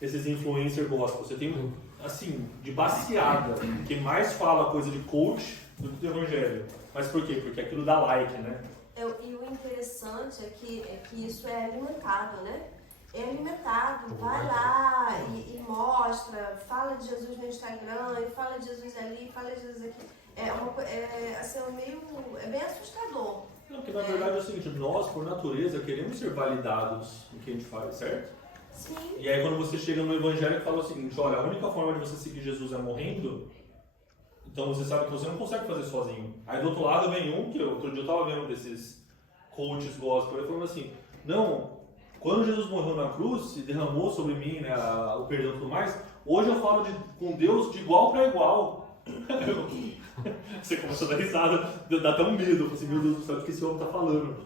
Esses influencers gospel. Você tem, assim, de baseada, que mais fala coisa de coach do que do evangelho. Mas por quê? Porque aquilo dá like, né? E o interessante é que isso é alimentado, né? É alimentado, vai lá e mostra, fala de Jesus no Instagram, e fala de Jesus ali, fala de Jesus aqui. É bem assustador. Não, porque na verdade é o seguinte, nós, por natureza, queremos ser validados no que a gente faz, certo? Sim. E aí quando você chega no evangelho e fala o seguinte, olha, a única forma de você seguir Jesus é morrendo, então você sabe que você não consegue fazer sozinho. Aí do outro lado vem um, que outro dia eu estava vendo desses coaches gospel, ele falando assim, não, quando Jesus morreu na cruz e derramou sobre mim, né, o perdão e tudo mais, hoje eu falo com Deus de igual para igual. Você começa a dar risada, dá até um medo, assim, meu Deus do céu, o que esse homem está falando?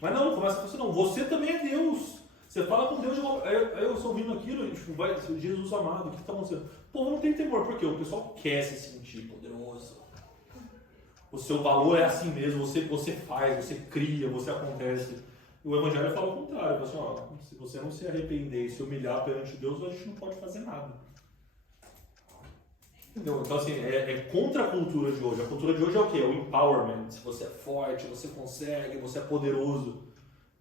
Mas não, começa a falar, não, você também é Deus. Você fala com Deus igual. Aí eu estou ouvindo aquilo e tipo, vai, Jesus amado, o que está acontecendo? O povo não tem temor, porque o pessoal quer se sentir poderoso. O seu valor é assim mesmo, você faz, você cria, você acontece. O Evangelho fala o contrário, assim, ó, se você não se arrepender e se humilhar perante Deus, a gente não pode fazer nada. Entendeu? Então assim, é contra a cultura de hoje. A cultura de hoje é o quê? É o empowerment. Você é forte, você consegue, você é poderoso.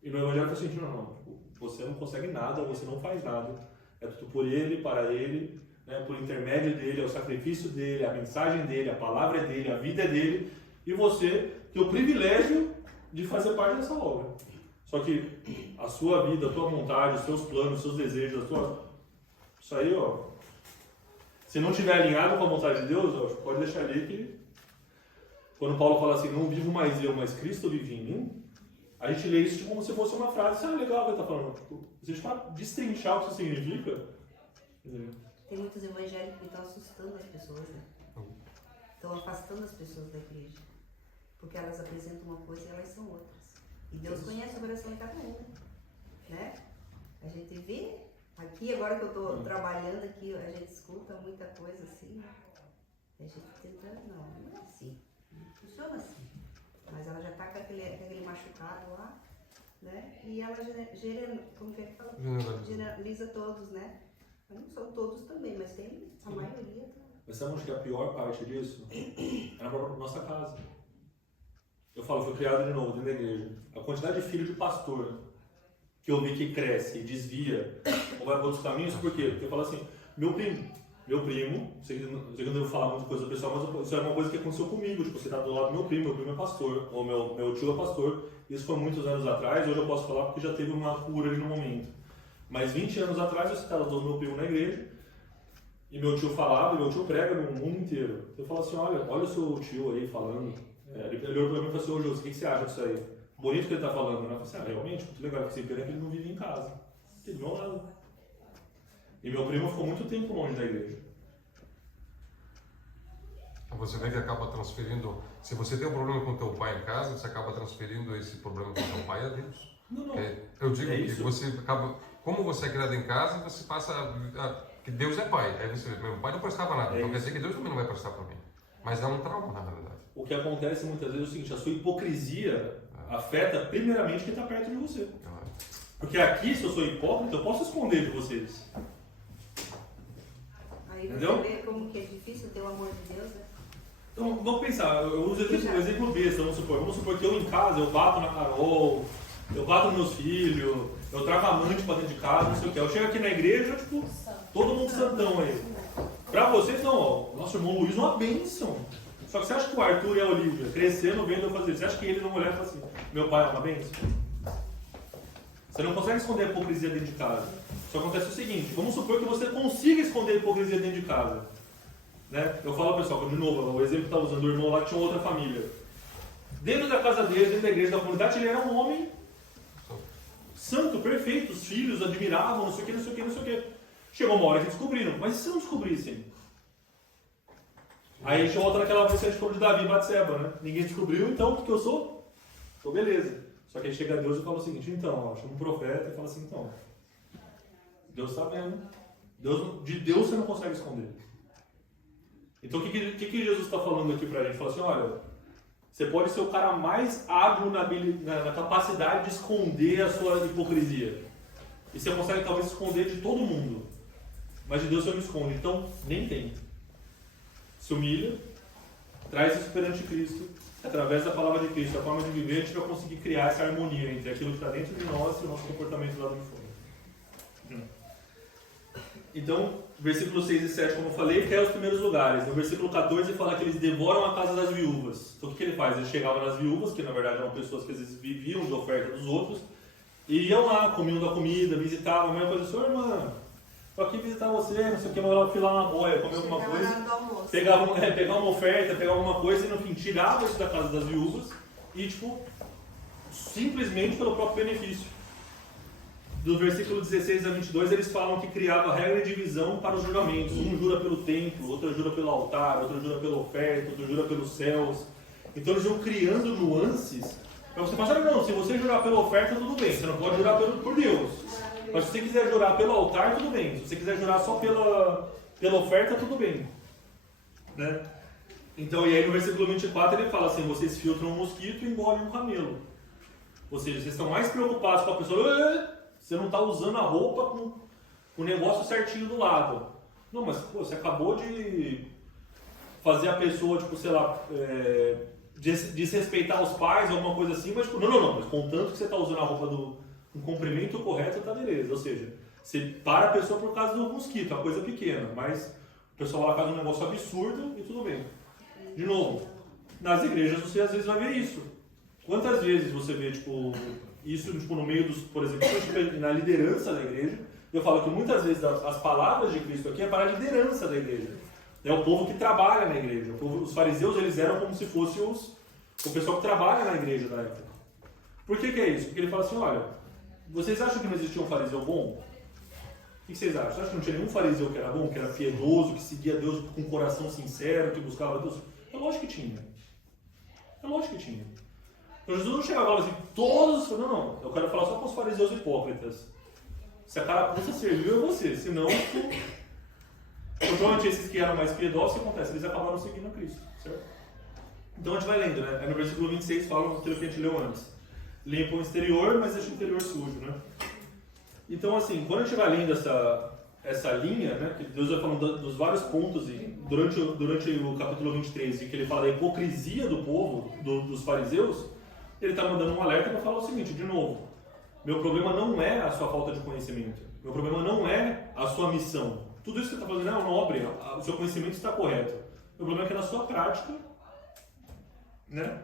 E no Evangelho fala assim, não, você não consegue nada, você não faz nada. É tudo por Ele, para Ele, né, por intermédio dEle, é o sacrifício dEle, a mensagem dEle, a palavra é dEle, a vida é dEle. E você tem o privilégio de fazer parte dessa obra. Só que a sua vida, a tua vontade, os seus planos, os seus desejos, isso aí, ó, se não estiver alinhado com a vontade de Deus, ó, pode deixar ali que quando Paulo fala assim, não vivo mais eu, mas Cristo vive em mim, a gente lê isso como se fosse uma frase, legal que ele está falando. Tipo, se a gente para destrinchar o que isso significa. Tem muitos evangélicos que estão assustando as pessoas, né? Estão afastando as pessoas da igreja. Porque elas apresentam uma coisa e elas são outras. E Deus conhece o coração de cada um, né? A gente vê, aqui agora que eu estou trabalhando aqui, a gente escuta muita coisa assim, e a gente tenta, não é assim, não funciona assim. Mas ela já está com aquele machucado lá, né? E ela generaliza todos, né? Mas não são todos também, mas tem a maioria. Mas sabe onde que é a pior parte disso? É na própria nossa casa. Eu falo, fui criado de novo dentro da igreja. A quantidade de filho de pastor que eu vi que cresce, desvia, ou vai para outros caminhos, por quê? Porque eu falo assim, meu primo, sei que eu não devo falar muita coisa pessoal, mas isso é uma coisa que aconteceu comigo, tipo, você está do lado do meu primo é pastor, ou meu tio é pastor, isso foi muitos anos atrás, hoje eu posso falar porque já teve uma cura ali no momento. Mas 20 anos atrás eu citava do meu primo na igreja, e meu tio falava, e meu tio prega no mundo inteiro. Eu falo assim, olha o seu tio aí falando, ele olhou para mim e falou assim, ô Jô, o que você acha disso aí? Bonito que ele está falando, né? Eu falei assim, realmente, muito legal, porque pena que ele não vive em casa. Ele não leva. E meu primo ficou muito tempo longe da igreja. Você vê que acaba transferindo, se você tem um problema com teu pai em casa, você acaba transferindo esse problema com teu pai a Deus. Não. Eu digo que você acaba, como você é criado em casa, você passa que Deus é pai. Aí você, meu pai não prestava nada, então quer dizer que Deus também não vai prestar para mim. Mas é um trauma, na verdade. O que acontece muitas vezes é o seguinte, a sua hipocrisia afeta primeiramente quem está perto de você. Porque aqui, se eu sou hipócrita, eu posso esconder de vocês. Aí você vê como que é difícil ter o amor de Deus, né? Então, vamos pensar, eu uso um exemplo besta, vamos supor que eu em casa, eu bato na Carol, eu bato nos meus filhos, eu trago amante pra dentro de casa, não sei o que. Eu chego aqui na igreja, tipo, todo mundo santão aí. Pra vocês, não, ó, nosso irmão Luiz é uma bênção. Só que você acha que o Arthur e a Olivia, crescendo, vendo eu fazer isso, você acha que eles vão olhar e falar assim, meu pai é uma bênção? Você não consegue esconder a hipocrisia dentro de casa. Só acontece o seguinte, vamos supor que você consiga esconder a hipocrisia dentro de casa. Né? Eu falo ao pessoal, de novo, o exemplo que está usando o irmão lá que tinha outra família. Dentro da casa dele, dentro da igreja, da comunidade, ele era um homem santo, perfeito. Os filhos admiravam, não sei o que, não sei o que, não sei o que. Chegou uma hora que descobriram. Mas e se não descobrissem? Aí a gente volta naquela vez que a gente falou de Davi e Batseba, né? Ninguém descobriu, então, porque eu sou? Tô beleza. Só que aí chega Deus e fala o seguinte, então, ó, chama um profeta e fala assim, então, Deus está vendo. De Deus você não consegue esconder. Então o que Jesus está falando aqui pra gente? Fala assim, olha, você pode ser o cara mais hábil na capacidade de esconder a sua hipocrisia. E você consegue talvez esconder de todo mundo. Mas de Deus você não esconde. Então, nem tem. Se humilha, traz isso perante Cristo. Através da palavra de Cristo, a forma de viver, a gente vai conseguir criar essa harmonia entre aquilo que está dentro de nós e o nosso comportamento lá de fora. Então, versículos 6 e 7, como eu falei, quer os primeiros lugares. No versículo 14 fala que eles devoram a casa das viúvas. Então o que ele faz? Ele chegava nas viúvas, que na verdade eram pessoas que às vezes viviam de oferta dos outros, e iam lá, comiam da comida, visitavam, a mesma coisa, senhor, irmã, tô aqui visitar você, não sei o que, mas eu fui lá na boia, comer alguma coisa, pegar uma oferta, pegar alguma coisa, e no fim tirava isso da casa das viúvas, e tipo, simplesmente pelo próprio benefício. Do versículo 16 a 22, eles falam que criava regra de divisão para os juramentos. Um jura pelo templo, outro jura pelo altar, outro jura pela oferta, outro jura pelos céus. Então eles vão criando nuances para você falar, não, se você jurar pela oferta, tudo bem, você não pode jurar por Deus. Mas se você quiser jurar pelo altar, tudo bem. Se você quiser jurar só pela oferta, tudo bem. Né? Então, e aí no versículo 24 ele fala assim, vocês filtram um mosquito e engolem um camelo. Ou seja, vocês estão mais preocupados com a pessoa... Você não está usando a roupa com o negócio certinho do lado. Não, mas pô, você acabou de fazer a pessoa, tipo, sei lá, desrespeitar os pais, alguma coisa assim, mas tipo, não, mas contanto que você está usando a roupa com comprimento correto, tá beleza. Ou seja, você para a pessoa por causa do mosquito, é uma coisa pequena, mas o pessoal lá faz um negócio absurdo e tudo bem. De novo, nas igrejas você às vezes vai ver isso. Quantas vezes você vê, tipo... Isso, tipo, no meio dos, por exemplo, na liderança da igreja, eu falo que muitas vezes as palavras de Cristo aqui é para a liderança da igreja. É o povo que trabalha na igreja. Os fariseus, eles eram como se fosse o pessoal que trabalha na igreja da época. Por que é isso? Porque ele fala assim, olha, vocês acham que não existia um fariseu bom? O que vocês acham? Vocês acham que não tinha nenhum fariseu que era bom, que era piedoso, que seguia Deus com um coração sincero, que buscava Deus? É lógico que tinha. É lógico que tinha. Então Jesus não chegava e falava assim, todos... Não, eu quero falar só com os fariseus hipócritas. Se a carapuça serviu, é você. Senão, provavelmente esses que eram mais piedosos, o que acontece? Eles acabaram seguindo a Cristo, certo? Então a gente vai lendo, né? Aí no versículo 26 fala aquilo que a gente leu antes. Limpa o exterior, mas deixa o interior sujo, né? Então assim, quando a gente vai lendo essa linha, né? Que Deus vai falando dos vários pontos, e durante o capítulo 23, em que ele fala da hipocrisia do povo, dos fariseus, ele está mandando um alerta para falar o seguinte, de novo, meu problema não é a sua falta de conhecimento, meu problema não é a sua missão. Tudo isso que você está fazendo é nobre, o seu conhecimento está correto. O problema é que na sua prática, né,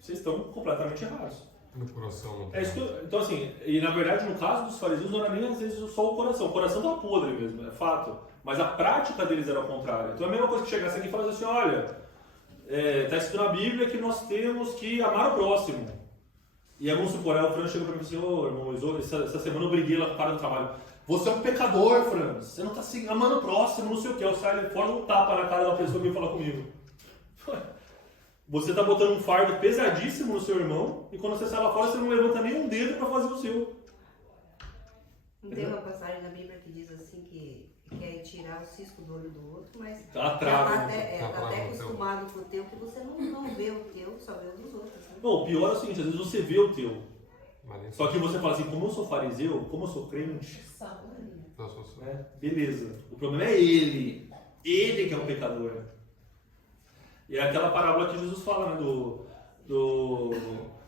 vocês estão completamente errados. No coração. Então assim, e na verdade no caso dos fariseus não era nem às vezes só o coração estava podre mesmo, é fato. Mas a prática deles era ao contrário. Então é a mesma coisa que chegasse aqui e falasse assim, olha... Está escrito na Bíblia que nós temos que amar o próximo. E aí vamos supor, o Fran chegou para mim e disse, ô irmão, essa semana eu briguei lá com o cara do trabalho. Você é um pecador, Fran, você não está amando o próximo, não sei o que. Eu saio fora um tapa na cara da pessoa que vem falar comigo. Você está botando um fardo pesadíssimo no seu irmão e quando você sai lá fora você não levanta nem um dedo para fazer o seu. Não tem uma passagem na Bíblia que diz assim que quer tirar o cisco do olho do outro, mas tá até acostumado com o teu que você não vê o teu, só vê o dos outros. Né? Não, o pior é o seguinte, às vezes você vê o teu. Só que você fala assim, como eu sou fariseu, como eu sou crente, né? Beleza. O problema é ele. Ele que é o pecador. E é aquela parábola que Jesus fala, né?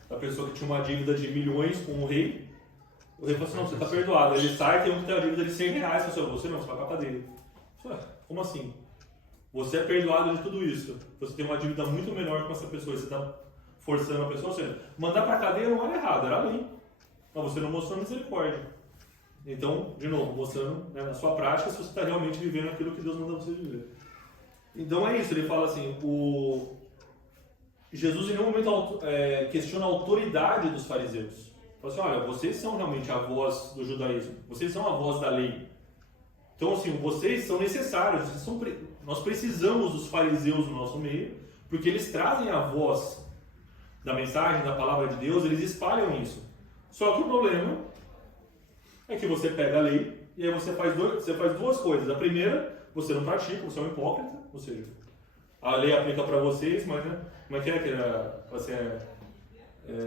Da pessoa que tinha uma dívida de milhões com o rei. O rei falou assim, não, você está perdoado. Ele sai, tem um que tem uma dívida de 100 reais. Você não, você vai para a cadeia. Como assim? Você é perdoado de tudo isso. Você tem uma dívida muito menor com essa pessoa. Você está forçando a pessoa. Ou seja, mandar para a cadeia não era errado, era lei. Mas você não mostrou misericórdia. Então, de novo, mostrando, né, na sua prática se você está realmente vivendo aquilo que Deus manda você viver. Então é isso, ele fala assim, Jesus em nenhum momento questiona a autoridade dos fariseus. Fala assim, olha, vocês são realmente a voz do judaísmo, vocês são a voz da lei. Então, assim, vocês são necessários, nós precisamos dos fariseus no nosso meio, porque eles trazem a voz da mensagem, da palavra de Deus, eles espalham isso. Só que o problema é que você pega a lei e aí você faz duas coisas. A primeira, você não pratica, você é um hipócrita, ou seja, a lei aplica para vocês, mas, né, como é que era? Assim,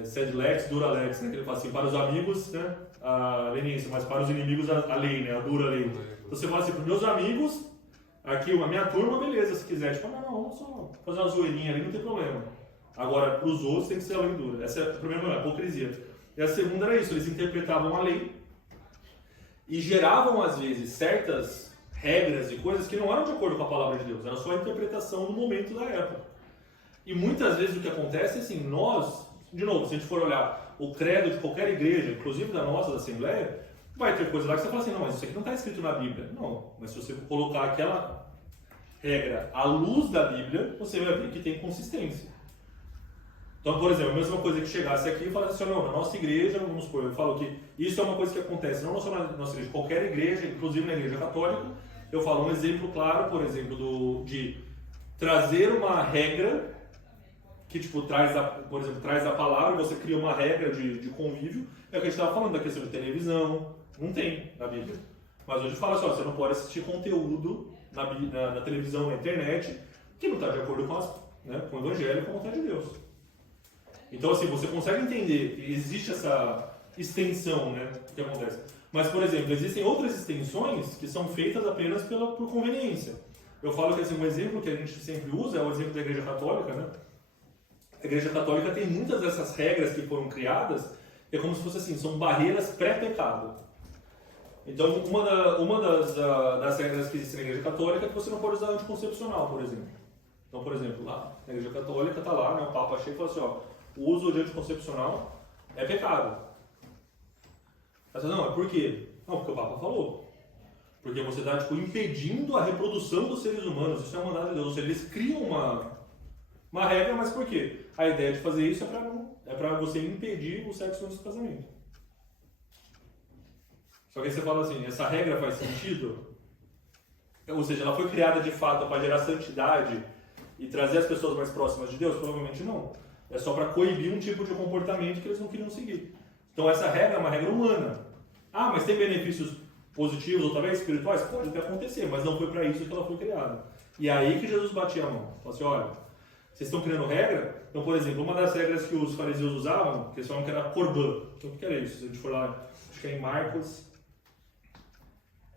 sed lex, dura lex, né? Que ele fala assim, para os amigos, né, a leniência, mas para os inimigos a lei, né, a dura lei. Então você fala assim, para os meus amigos, aqui a minha turma, beleza, se quiser, tipo, não, vamos só fazer uma zoeirinha ali, não tem problema. Agora, para os outros tem que ser a lei dura. Essa é a primeira, a hipocrisia. E a segunda era isso, eles interpretavam a lei e geravam, às vezes, certas regras e coisas que não eram de acordo com a palavra de Deus, era só a interpretação do momento da época. E muitas vezes o que acontece é assim, nós, de novo, se a gente for olhar o credo de qualquer igreja, inclusive da nossa, da Assembleia, vai ter coisa lá que você fala assim, não, mas isso aqui não está escrito na Bíblia. Não, mas se você colocar aquela regra à luz da Bíblia, você vai ver que tem consistência. Então, por exemplo, a mesma coisa que chegasse aqui e falasse assim, não, na nossa igreja, vamos supor, eu falo que isso é uma coisa que acontece não só na nossa igreja, qualquer igreja, inclusive na igreja católica, eu falo um exemplo claro, por exemplo, de trazer uma regra que, tipo, traz a palavra, você cria uma regra de convívio, é o que a gente estava falando da questão de televisão, não tem na Bíblia. Mas hoje fala assim, ó, você não pode assistir conteúdo na televisão, na internet, que não está de acordo com o Evangelho, com a vontade de Deus. Então, assim, você consegue entender que existe essa extensão, né, que acontece. Mas, por exemplo, existem outras extensões que são feitas apenas por conveniência. Eu falo que, assim, um exemplo que a gente sempre usa é o exemplo da Igreja Católica, né? A Igreja Católica tem muitas dessas regras que foram criadas, é como se fosse assim, são barreiras pré-pecado. Então, uma das regras que existem na Igreja Católica é que você não pode usar anticoncepcional, por exemplo. Então, por exemplo, lá na Igreja Católica está lá, né, o Papa chega e fala assim, ó, o uso de anticoncepcional é pecado. Mas não, é por quê? Não, porque o Papa falou. Porque você está tipo, impedindo a reprodução dos seres humanos, isso é uma mandado de Deus. Ou seja, eles criam uma regra, mas por quê? A ideia de fazer isso é para você impedir o sexo antes do casamento. Só que aí você fala assim, essa regra faz sentido? Ou seja, ela foi criada de fato para gerar santidade e trazer as pessoas mais próximas de Deus? Provavelmente não. É só para coibir um tipo de comportamento que eles não queriam seguir. Então essa regra é uma regra humana. Ah, mas tem benefícios positivos ou talvez espirituais? Pode até acontecer, mas não foi para isso que ela foi criada. E é aí que Jesus batia a mão. Falou assim, olha, vocês estão criando regra? Então, por exemplo, uma das regras que os fariseus usavam, que eles falavam que era Corban. Então, o que era isso? Se a gente for lá, acho que é em Marcos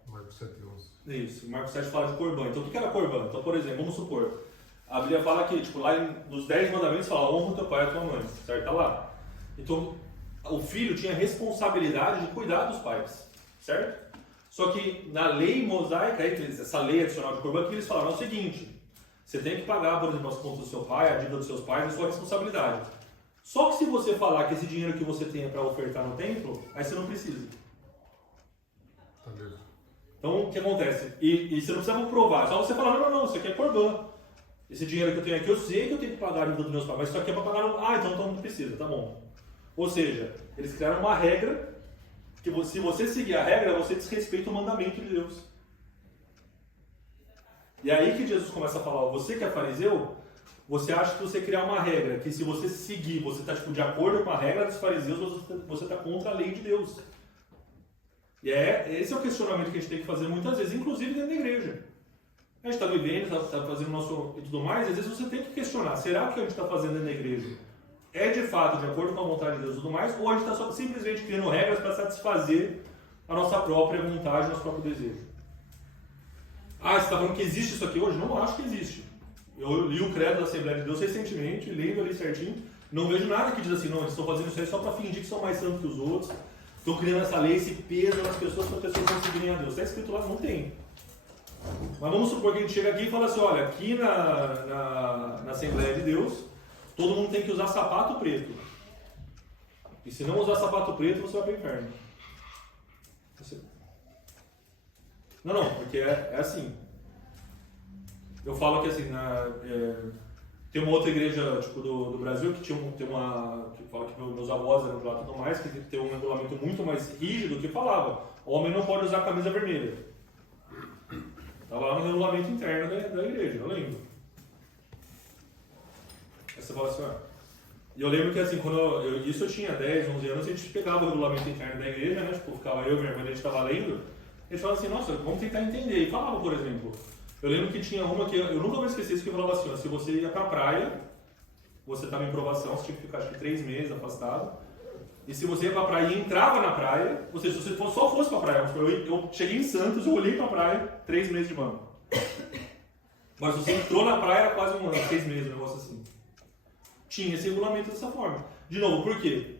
7:11. Isso, Marcos 7 fala de Corban. Então, o que era Corban? Então, por exemplo, vamos supor, a Bíblia fala que, tipo, lá nos 10 mandamentos fala, honra o teu pai e a tua mãe, certo? Tá lá. Então, o filho tinha a responsabilidade de cuidar dos pais, certo? Só que na lei mosaica, essa lei adicional de Corban, que eles falaram o seguinte, você tem que pagar, por exemplo, as contas do seu pai, a dívida dos seus pais, é sua responsabilidade. Só que se você falar que esse dinheiro que você tem é para ofertar no templo, aí você não precisa. Então, o que acontece? E você não precisa provar, só você falar, não, isso aqui é Corban. Esse dinheiro que eu tenho aqui, eu sei que eu tenho que pagar a dívida dos meus pais, mas isso aqui é para pagar no... então não precisa, tá bom. Ou seja, eles criaram uma regra, que se você seguir a regra, você desrespeita o mandamento de Deus. E aí que Jesus começa a falar, você que é fariseu, você acha que você criar uma regra, que se você seguir, você está tipo, de acordo com a regra dos fariseus, você está contra a lei de Deus. E esse é o questionamento que a gente tem que fazer muitas vezes, inclusive dentro da igreja. A gente está vivendo, está fazendo o nosso e tudo mais, e às vezes você tem que questionar, será que o que a gente está fazendo dentro da igreja é de fato de acordo com a vontade de Deus e tudo mais, ou a gente está só simplesmente criando regras para satisfazer a nossa própria vontade, o nosso próprio desejo? Ah, você está falando que existe isso aqui hoje? Não acho que existe. Eu li o credo da Assembleia de Deus recentemente, lendo ali certinho, não vejo nada que diz assim, não, eles estão fazendo isso aí só para fingir que são mais santos que os outros, estão criando essa lei, esse peso nas pessoas para as pessoas não seguirem a Deus. Está escrito lá? Não tem. Mas vamos supor que a gente chega aqui e fala assim, olha, aqui na Assembleia de Deus, todo mundo tem que usar sapato preto. E se não usar sapato preto, você vai para o inferno. Não, porque é assim. Eu falo que assim, Tem uma outra igreja tipo, do Brasil que que fala que meus avós eram de lá e tudo mais, que tem um regulamento muito mais rígido que falava: o homem não pode usar camisa vermelha. Estava lá no regulamento interno da igreja, eu lembro. Aí você fala assim, e eu lembro que assim, isso eu tinha 10, 11 anos, a gente pegava o regulamento interno da igreja, né? Tipo, ficava eu e minha irmã, a gente estava lendo, a gente falava assim, nossa, vamos tentar entender. E falava, por exemplo, eu lembro que tinha uma que eu nunca vou esquecer isso, que falava assim, se você ia pra praia, você estava em provação, você tinha que ficar acho que 3 meses afastado. E se você ia pra praia e entrava na praia, ou seja, se você só fosse pra praia, eu cheguei em Santos, eu olhei pra praia, 3 meses de banco. Mas se você entrou na praia, era quase 1 ano, 6 meses, um negócio assim. Tinha esse regulamento dessa forma. De novo, por quê?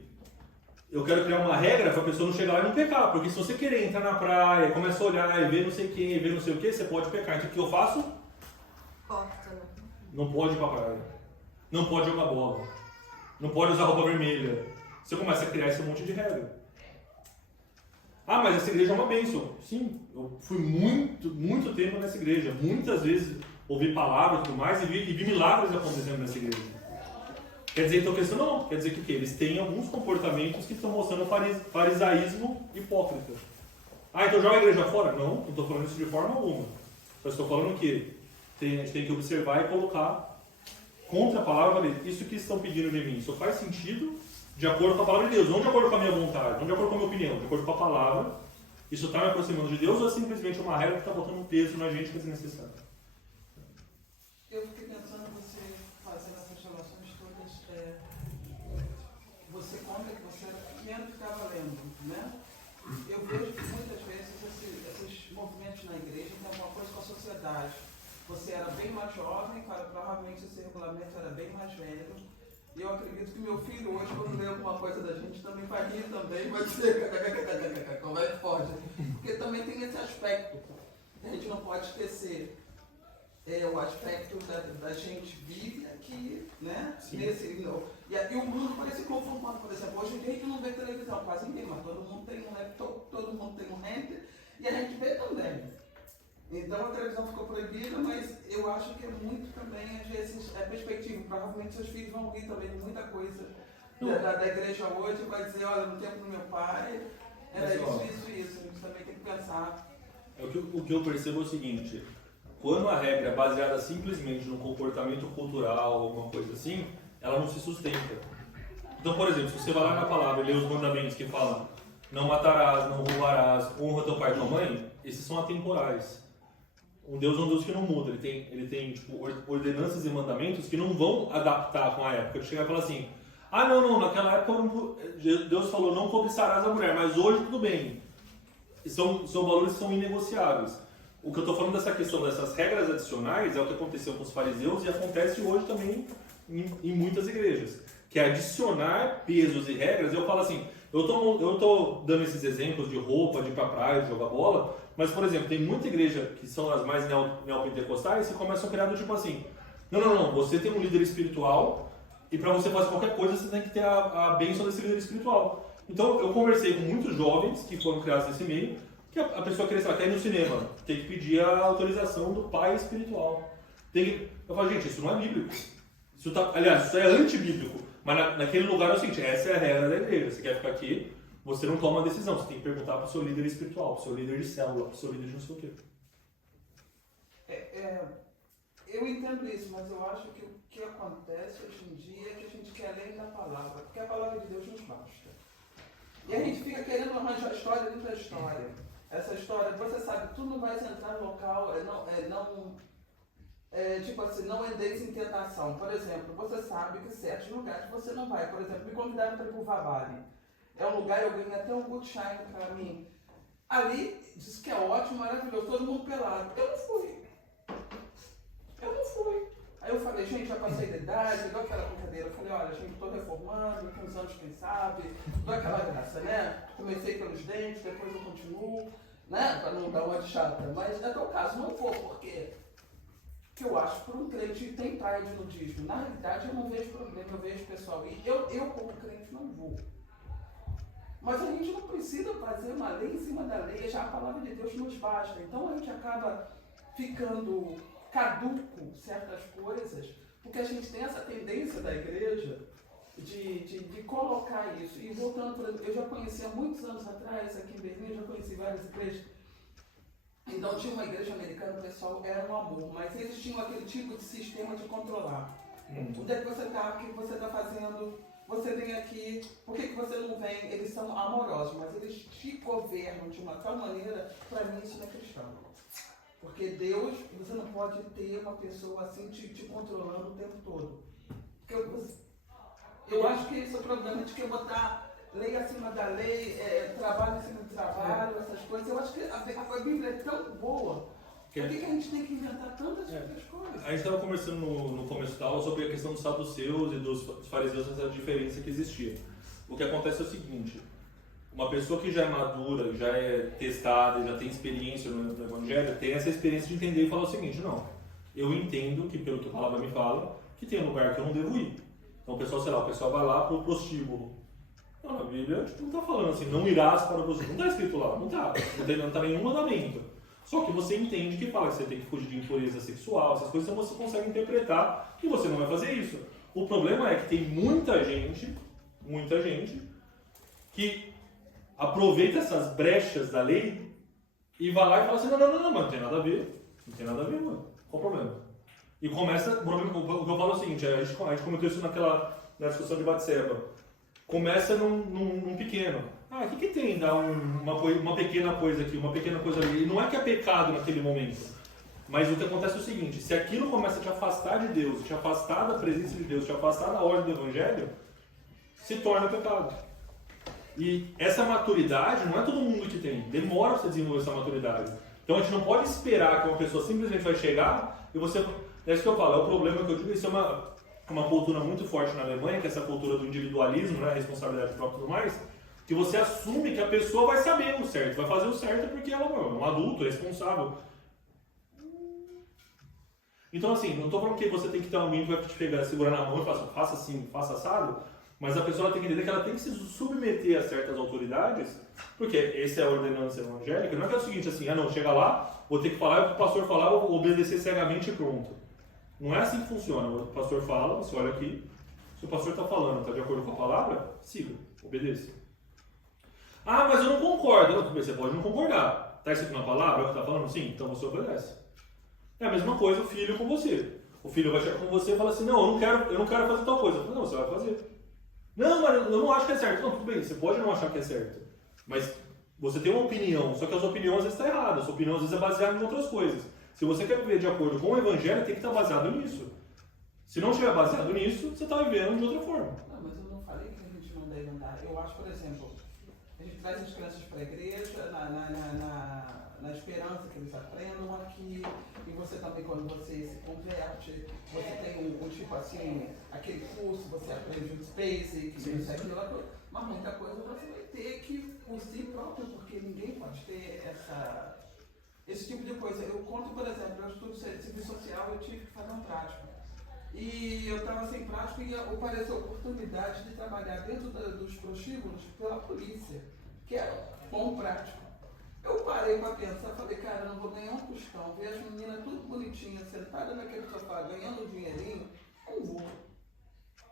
Eu quero criar uma regra para a pessoa não chegar lá e não pecar, porque se você querer entrar na praia, começa a olhar e ver não sei quem, ver não sei o que, você pode pecar. Então o que eu faço? Corta, né? Não pode ir pra praia. Não pode jogar bola. Não pode usar roupa vermelha. Você começa a criar esse monte de regra. Ah, mas essa igreja é uma bênção. Sim, eu fui muito tempo nessa igreja. Muitas vezes ouvi palavras e tudo mais e vi milagres acontecendo nessa igreja. Quer dizer, então, que isso não. Quer dizer que o quê? Eles têm alguns comportamentos que estão mostrando farisaísmo hipócrita. Ah, então joga a igreja fora? Não estou falando isso de forma alguma. Só estou falando que a gente tem que observar e colocar contra a palavra dele. Isso que estão pedindo de mim, isso faz sentido de acordo com a palavra de Deus, não de acordo com a minha vontade, não de acordo com a minha opinião, de acordo com a palavra. Isso está me aproximando de Deus ou é simplesmente uma regra que está botando um peso na gente que é desnecessário? Eu fiquei pensando você fazendo essas relações todas. Você conta que você era pequeno e ficava lendo, né? Eu vejo que muitas vezes esses movimentos na igreja têm alguma coisa com a sociedade. Você era bem mais jovem, provavelmente esse regulamento era bem mais velho. E eu acredito que meu filho hoje, quando lê alguma coisa da gente, também vai rir também, vai dizer como é que pode. Porque também tem esse aspecto. A gente não pode esquecer o aspecto da gente vive aqui, né? Nesse, não. E o mundo parece conformado, por exemplo, hoje em dia a gente não vê televisão, quase ninguém, mas todo mundo tem um laptop, todo mundo tem um render, e a gente vê também. Então a televisão ficou proibida, mas eu acho que é muito também, às vezes, perspectiva. Provavelmente seus filhos vão ouvir também muita coisa da igreja hoje, vai dizer, olha, no tempo do meu pai, era isso. A gente também tem que pensar. O que eu percebo é o seguinte, quando a regra é baseada simplesmente no comportamento cultural, alguma coisa assim, ela não se sustenta. Então, por exemplo, se você vai lá na palavra e lê os mandamentos que falam não matarás, não roubarás, honra teu pai e tua mãe, esses são atemporais. Um Deus é um Deus que não muda, ele tem tipo, ordenanças e mandamentos que não vão adaptar com a época. Ele chega e fala assim, não, naquela época Deus falou não cobiçarás a mulher, mas hoje tudo bem. São valores que são inegociáveis. O que eu estou falando dessa questão dessas regras adicionais é o que aconteceu com os fariseus e acontece hoje também em muitas igrejas. Que é adicionar pesos e regras. Eu falo assim, eu estou dando esses exemplos de roupa, de ir pra praia, de jogar bola, mas, por exemplo, tem muita igreja que são as mais neopentecostais que começam a criar do tipo assim, não, você tem um líder espiritual e para você fazer qualquer coisa você tem que ter a bênção desse líder espiritual. Então, eu conversei com muitos jovens que foram criados nesse meio, que a pessoa quer ir no cinema, tem que pedir a autorização do pai espiritual. Eu falo, gente, isso não é bíblico. Isso é antibíblico. Mas naquele lugar é o seguinte, essa é a regra da igreja. Você quer ficar aqui, você não toma a decisão. Você tem que perguntar para o seu líder espiritual, para o seu líder de célula, para o seu líder de não sei o quê. Eu entendo isso, mas eu acho que o que acontece hoje em dia é que a gente quer ler da palavra, porque a palavra de Deus nos basta. E a gente fica querendo arranjar história dentro da história. Essa história, você sabe, tu não vais entrar no local, tipo assim, não andeis em tentação. Por exemplo, você sabe que certos lugares você não vai. Por exemplo, me convidaram para ir para o Vabari. É um lugar, eu ganhei até um good shine para mim. Ali, disse que é ótimo, maravilhoso, todo mundo pelado. Eu não fui. Aí eu falei, gente, já passei da idade, igual aquela brincadeira. Eu falei, olha, gente, estou reformando, daqui uns anos, quem sabe. Dou aquela graça, né? Comecei pelos dentes, depois eu continuo, né? Para não dar uma de chata. Mas, no teu caso, não vou, porque eu acho que por um crente tem praia de nudismo. Na realidade, eu não vejo problema, eu vejo pessoal ir. Eu como crente, não vou. Mas a gente não precisa fazer uma lei em cima da lei, já a palavra de Deus nos basta. Então a gente acaba ficando caduco certas coisas, Porque a gente tem essa tendência da igreja de colocar isso. E voltando, por exemplo, eu já conheci há muitos anos atrás, aqui em Berlim, eu já conheci várias igrejas. Então tinha uma igreja americana, o pessoal era um amor, mas eles tinham aquele tipo de sistema de controlar. Onde é que você está? O que você está fazendo? Você vem aqui, por que você não vem? Eles são amorosos, mas eles te governam de uma tal maneira, para mim isso não é cristão. Porque Deus, você não pode ter uma pessoa assim te controlando o tempo todo. Eu acho que esse é o problema de que botar lei acima da lei, trabalho acima do trabalho, essas coisas. Eu acho que a Bíblia é tão boa. Por que a gente tem que inventar tantas outras coisas? A gente estava conversando no começo da aula sobre a questão dos saduceus e dos fariseus, essa diferença que existia. O que acontece é o seguinte: uma pessoa que já é madura, já é testada, já tem experiência no Evangelho, tem essa experiência de entender e falar o seguinte: não, eu entendo que, pelo que a palavra me fala, que tem um lugar que eu não devo ir. Então o pessoal, sei lá, o pessoal vai lá para o prostíbulo. Não, na Bíblia não está falando assim, não irás para o prostíbulo. Não está escrito lá, não está nenhum mandamento. Só que você entende que fala que você tem que fugir de impureza sexual, essas coisas, então você consegue interpretar que você não vai fazer isso. O problema é que tem muita gente que aproveita essas brechas da lei e vai lá e fala assim, não, mas não tem nada a ver, mano. Qual o problema? E começa, o que eu falo é o seguinte, a gente comentou isso na discussão de Batseba. Começa num pequeno. O que tem dar uma pequena coisa aqui, uma pequena coisa ali? E não é que é pecado naquele momento. Mas o que acontece é o seguinte, se aquilo começa a te afastar de Deus, te afastar da presença de Deus, te afastar da ordem do Evangelho, se torna pecado. E essa maturidade não é todo mundo que tem. Demora para você desenvolver essa maturidade. Então a gente não pode esperar que uma pessoa simplesmente vai chegar e você... É isso que eu falo, é o problema que eu digo, isso é uma cultura muito forte na Alemanha, que é essa cultura do individualismo, né, responsabilidade própria e tudo mais, que você assume que a pessoa vai saber o certo, vai fazer o certo porque ela é um adulto, responsável. Então assim, não estou falando que você tem que ter alguém que vai te pegar, segurar na mão e falar, faça assim, faça assado, mas a pessoa tem que entender que ela tem que se submeter a certas autoridades, porque essa é a ordenança evangélica, não é que é o seguinte assim, não, chega lá, vou ter que falar, o pastor falar, eu vou obedecer cegamente e pronto. Não é assim que funciona. O pastor fala, você olha aqui, se o pastor está falando, está de acordo com a palavra, siga, obedeça. Mas eu não concordo. Não, você pode não concordar. Está escrito na palavra, é o que está falando? Sim, então você obedece. É a mesma coisa o filho com você. O filho vai chegar com você e fala assim, não, eu não quero fazer tal coisa. Não, você vai fazer. Não, mas eu não acho que é certo. Não, tudo bem, você pode não achar que é certo. Mas você tem uma opinião, só que as opiniões às vezes estão erradas. A sua opinião às vezes é baseada em outras coisas. Se você quer viver de acordo com o Evangelho, tem que estar baseado nisso. Se não estiver baseado nisso, você está vivendo de outra forma. Não, mas eu não falei que a gente não deve andar. Eu acho, por exemplo, a gente traz as crianças para a igreja, na esperança que eles aprendam aqui, e você também, quando você se converte, você tem um tipo assim, aquele curso, você aprende os basics, isso, aquilo, mas muita coisa você vai ter que, por si próprio, porque ninguém pode ter esse tipo de coisa. Eu conto, por exemplo, eu estudo serviço social, eu tive que fazer um prático. E eu estava sem prático e apareceu a oportunidade de trabalhar dentro dos prostíbulos pela polícia, que era bom prático. Eu parei para pensar, falei, cara, eu não vou ganhar um tostão, ver as meninas tudo bonitinhas, sentadas naquele sofá, ganhando um dinheirinho, não vou.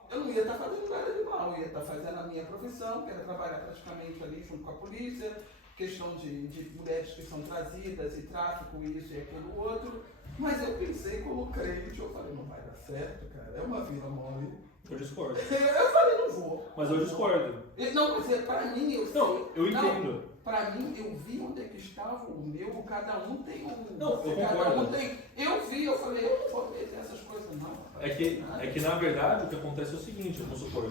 Eu não ia estar fazendo nada de mal, eu ia estar fazendo a minha profissão, que era trabalhar praticamente ali junto com a polícia, questão de mulheres que são trazidas e tráfico, isso e aquilo outro. Mas eu pensei como crente, eu falei, não vai dar certo, cara, é uma vida mole. Eu discordo. Eu falei, não vou. Mas eu discordo. Não, mas para mim, eu sei. Não, eu entendo. Para mim, eu vi onde é que estava o meu, cada um tem um. Não, eu cada concordo. um tem. Eu vi, eu falei, eu não vou meter essas coisas, não. É que na verdade o que acontece é o seguinte, vamos supor.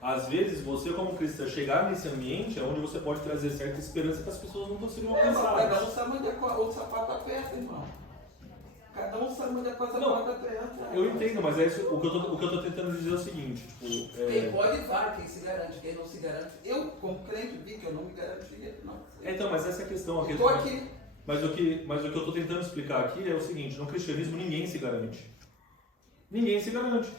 Às vezes você como cristão chegar nesse ambiente é onde você pode trazer certa esperança que as pessoas não conseguiram alcançar. Cada um sabe onde o sapato aperta, irmão. Cada um sabe onde a coisa bota aperta. Eu entendo, mas é isso, o que eu tô tentando dizer é o seguinte, tipo... Quem pode vai, quem se garante, quem não se garante. Eu, como crente, vi que eu não me garantia, não. Então, mas essa questão aqui... Estou aqui. Mas o que eu estou tentando explicar aqui é o seguinte, no cristianismo ninguém se garante. Ninguém se garante.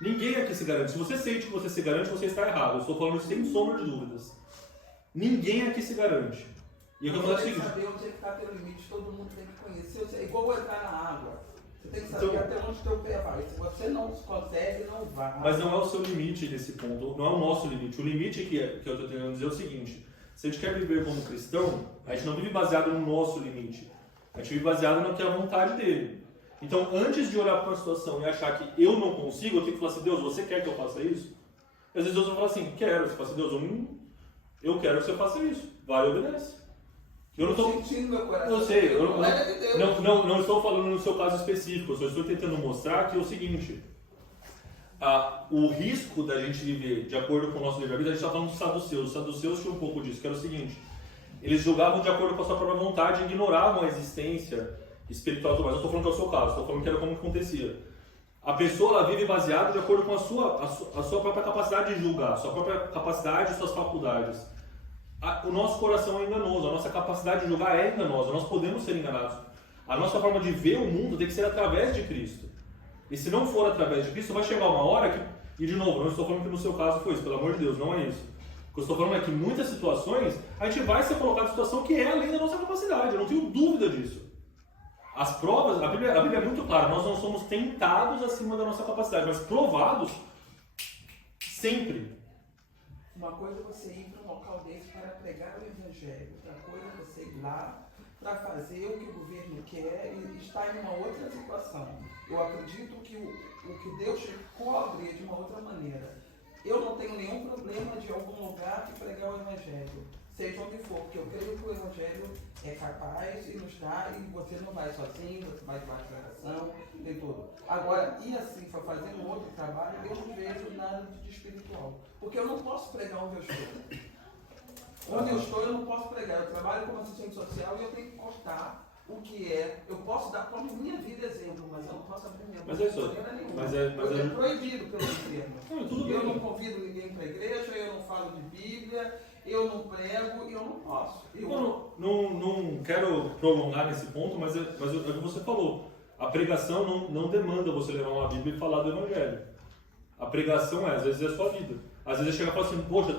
Ninguém aqui se garante. Se você sente que você se garante, você está errado. Eu estou falando isso sem sombra de dúvidas. Ninguém aqui se garante. E eu estou falando o seguinte... saber onde é que está teu limite, todo mundo tem que conhecer. É igual entrar na água. Você tem que saber até onde o teu pé vai. Se você não consegue, não vai. Mas não é o seu limite nesse ponto, não é o nosso limite. O limite que eu estou tentando dizer é o seguinte: se a gente quer viver como cristão, a gente não vive baseado no nosso limite. A gente vive baseado no que é a vontade dele. Então, antes de olhar para uma situação e achar que eu não consigo, eu tenho que falar assim: Deus, você quer que eu faça isso? E às vezes Deus vai falar assim: quero. Você fala assim: Deus, eu quero que você faça isso. Vai e obedece. Eu não estou sentindo meu coração. Eu sei, não estou falando no seu caso específico, eu só estou tentando mostrar que é o seguinte: o risco da gente viver de acordo com o nosso livre-arbítrio, a gente está falando dos saduceus. Os saduceus tinham um pouco disso, que era o seguinte: eles julgavam de acordo com a sua própria vontade e ignoravam a existência espiritual do mais. Eu estou falando que é o seu caso, estou falando que era como que acontecia. A pessoa ela vive baseada de acordo com a sua própria capacidade de julgar, a sua própria capacidade e suas faculdades. O nosso coração é enganoso, a nossa capacidade de julgar é enganosa, nós podemos ser enganados. A nossa forma de ver o mundo tem que ser através de Cristo. E se não for através de Cristo, vai chegar uma hora que... E de novo, não estou falando que no seu caso foi isso, pelo amor de Deus, não é isso. O que eu estou falando é que em muitas situações, a gente vai ser colocado em situação que é além da nossa capacidade, eu não tenho dúvida disso. As provas, a Bíblia é muito clara, nós não somos tentados acima da nossa capacidade, mas provados sempre. Uma coisa é você ir para um local desse para pregar o Evangelho, outra coisa é você ir lá para fazer o que o governo quer e estar em uma outra situação. Eu acredito que o que Deus cobre de uma outra maneira. Eu não tenho nenhum problema de algum lugar de pregar o Evangelho, seja onde for, porque eu creio que o Evangelho é capaz e nos dá, e você não vai sozinho, você vai debaixo da oração, tem tudo. Agora, ir assim para fazer um outro trabalho, eu não vejo nada de espiritual. Porque eu não posso pregar onde eu estou. Onde eu estou, eu não posso pregar. Eu trabalho como assistente social e eu tenho que cortar o que é. Eu posso dar como minha vida exemplo, mas eu não posso abrir minha boca de maneira nenhuma. Porque é proibido pelo governo. Eu não convido ninguém para a igreja, eu não falo de Bíblia, eu não prego, eu não posso. Não quero prolongar nesse ponto, mas é o que você falou. A pregação não demanda você levar uma Bíblia e falar do Evangelho. A pregação às vezes é a sua vida. Às vezes chega e fala assim: poxa,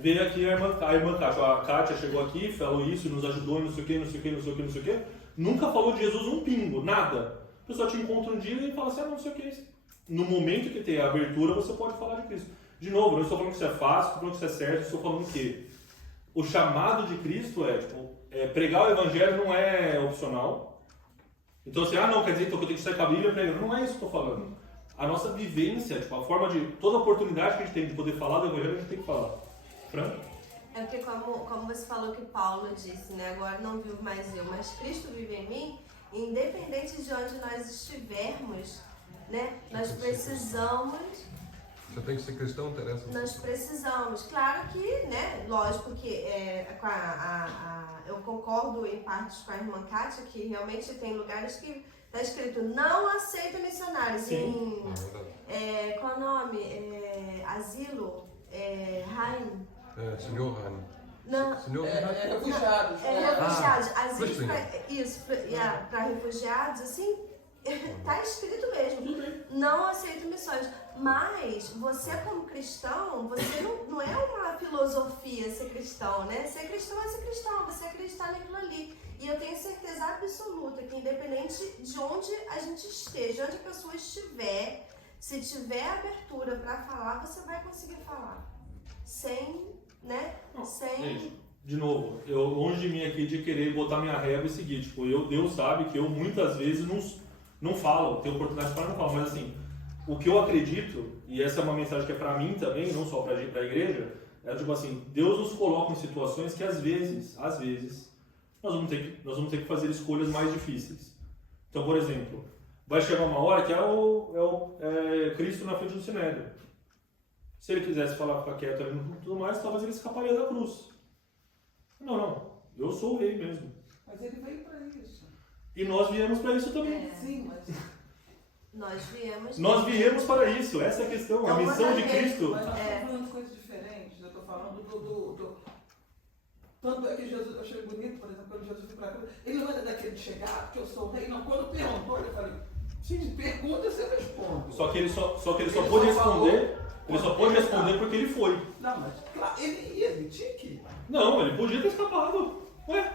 veio aqui a irmã Kátia. A Kátia chegou aqui, falou isso, nos ajudou, não sei o que, não sei o que, não sei o que, não sei o que. Nunca falou de Jesus um pingo, nada. A pessoa te encontra um dia e fala assim: não sei o que é isso. No momento que tem a abertura, você pode falar de Cristo. De novo, não estou falando que isso é fácil, estou falando que isso é certo, estou falando que o chamado de Cristo pregar o Evangelho não é opcional. Então assim, não, quer dizer então, que eu tenho que sair com a Bíblia pregando. Não é isso que eu estou falando. A nossa vivência, a forma de... Toda oportunidade que a gente tem de poder falar do Evangelho, a gente tem que falar. Fran? É porque como você falou que Paulo disse, né? Agora não vivo mais eu, mas Cristo vive em mim. Independente de onde nós estivermos, né? Nós precisamos... Você tem que ser cristão, interessa? Nós precisamos. Claro que, né? Lógico que eu concordo em partes com a irmã Kátia, que realmente tem lugares que está escrito: não aceita missionários. Sim. Qual é o nome? Asilo? Rain? Senhor Rain. Não. Refugiados. Refugiados. Asilo para refugiados, assim, está escrito mesmo. Não aceito missões. Mas você, como cristão, você não é uma filosofia ser cristão, né? Ser cristão é ser cristão, você acreditar naquilo ali. E eu tenho certeza absoluta que, independente de onde a gente esteja, onde a pessoa estiver, se tiver abertura para falar, você vai conseguir falar. Sem, né? Gente, de novo, eu longe de mim aqui de querer botar minha régua e seguir. Tipo, Deus sabe que eu muitas vezes não falo, tenho oportunidade de falar e não falo, mas assim, o que eu acredito, e essa é uma mensagem que é para mim também, não só para a igreja, é tipo assim: Deus nos coloca em situações que às vezes, nós vamos ter que fazer escolhas mais difíceis. Então, por exemplo, vai chegar uma hora que é Cristo na frente do Sinédrio. Se ele quisesse ficar quieto ali e tudo mais, talvez ele escaparia da cruz. Não, eu sou o rei mesmo. Mas ele veio para isso. E nós viemos para isso também. Sim, mas... Nós viemos para isso, essa é a questão, a missão de Cristo. Mas nós estamos falando de coisas diferentes. Eu estou falando do... Tanto é que Jesus, eu achei bonito, por exemplo, quando Jesus foi para a cruz, ele não era daquele de chegar, porque eu sou o rei. Não, quando perguntou, eu falei: sim, pergunta, você responde. Só que ele só pôde responder, porque ele foi. Não, mas claro, ele tinha que ir. Não, ele podia ter escapado. Ué,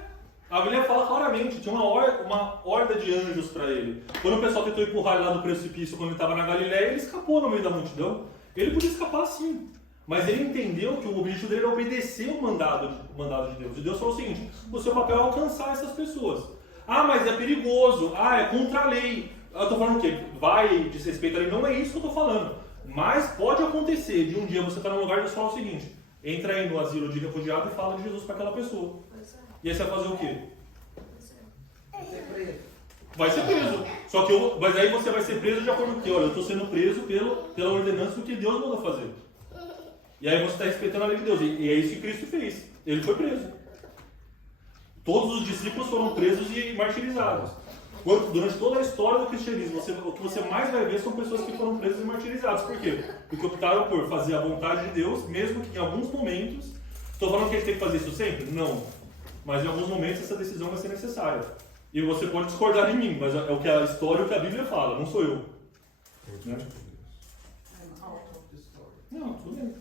A Bíblia fala claramente, tinha uma horda de anjos para ele. Quando o pessoal tentou empurrar ele lá do precipício quando ele estava na Galileia, ele escapou no meio da multidão. Ele podia escapar sim, mas ele entendeu que o objetivo dele era obedecer o mandado de Deus. E Deus falou o seguinte: o seu papel é alcançar essas pessoas. Ah, mas é perigoso. Ah, é contra a lei. Eu estou falando o quê? Vai desrespeito a lei? Não é isso que eu estou falando. Mas pode acontecer de um dia você estar num lugar e Deus falar o seguinte: entra aí no asilo de refugiado e fala de Jesus para aquela pessoa. E aí você vai fazer o quê? Vai ser preso. Vai ser preso. Só que mas aí você vai ser preso de acordo com o quê? Olha, eu estou sendo preso pela ordenança do que Deus mandou fazer. E aí você está respeitando a lei de Deus. E é isso que Cristo fez. Ele foi preso. Todos os discípulos foram presos e martirizados. Durante toda a história do cristianismo, o que você mais vai ver são pessoas que foram presas e martirizadas. Por quê? Porque optaram por fazer a vontade de Deus, mesmo que em alguns momentos... Estou falando que a gente tem que fazer isso sempre? Não. Mas em alguns momentos essa decisão vai ser necessária. E você pode discordar de mim, mas é o que a história, o que a Bíblia fala, não sou eu. Né? Não, tudo bem.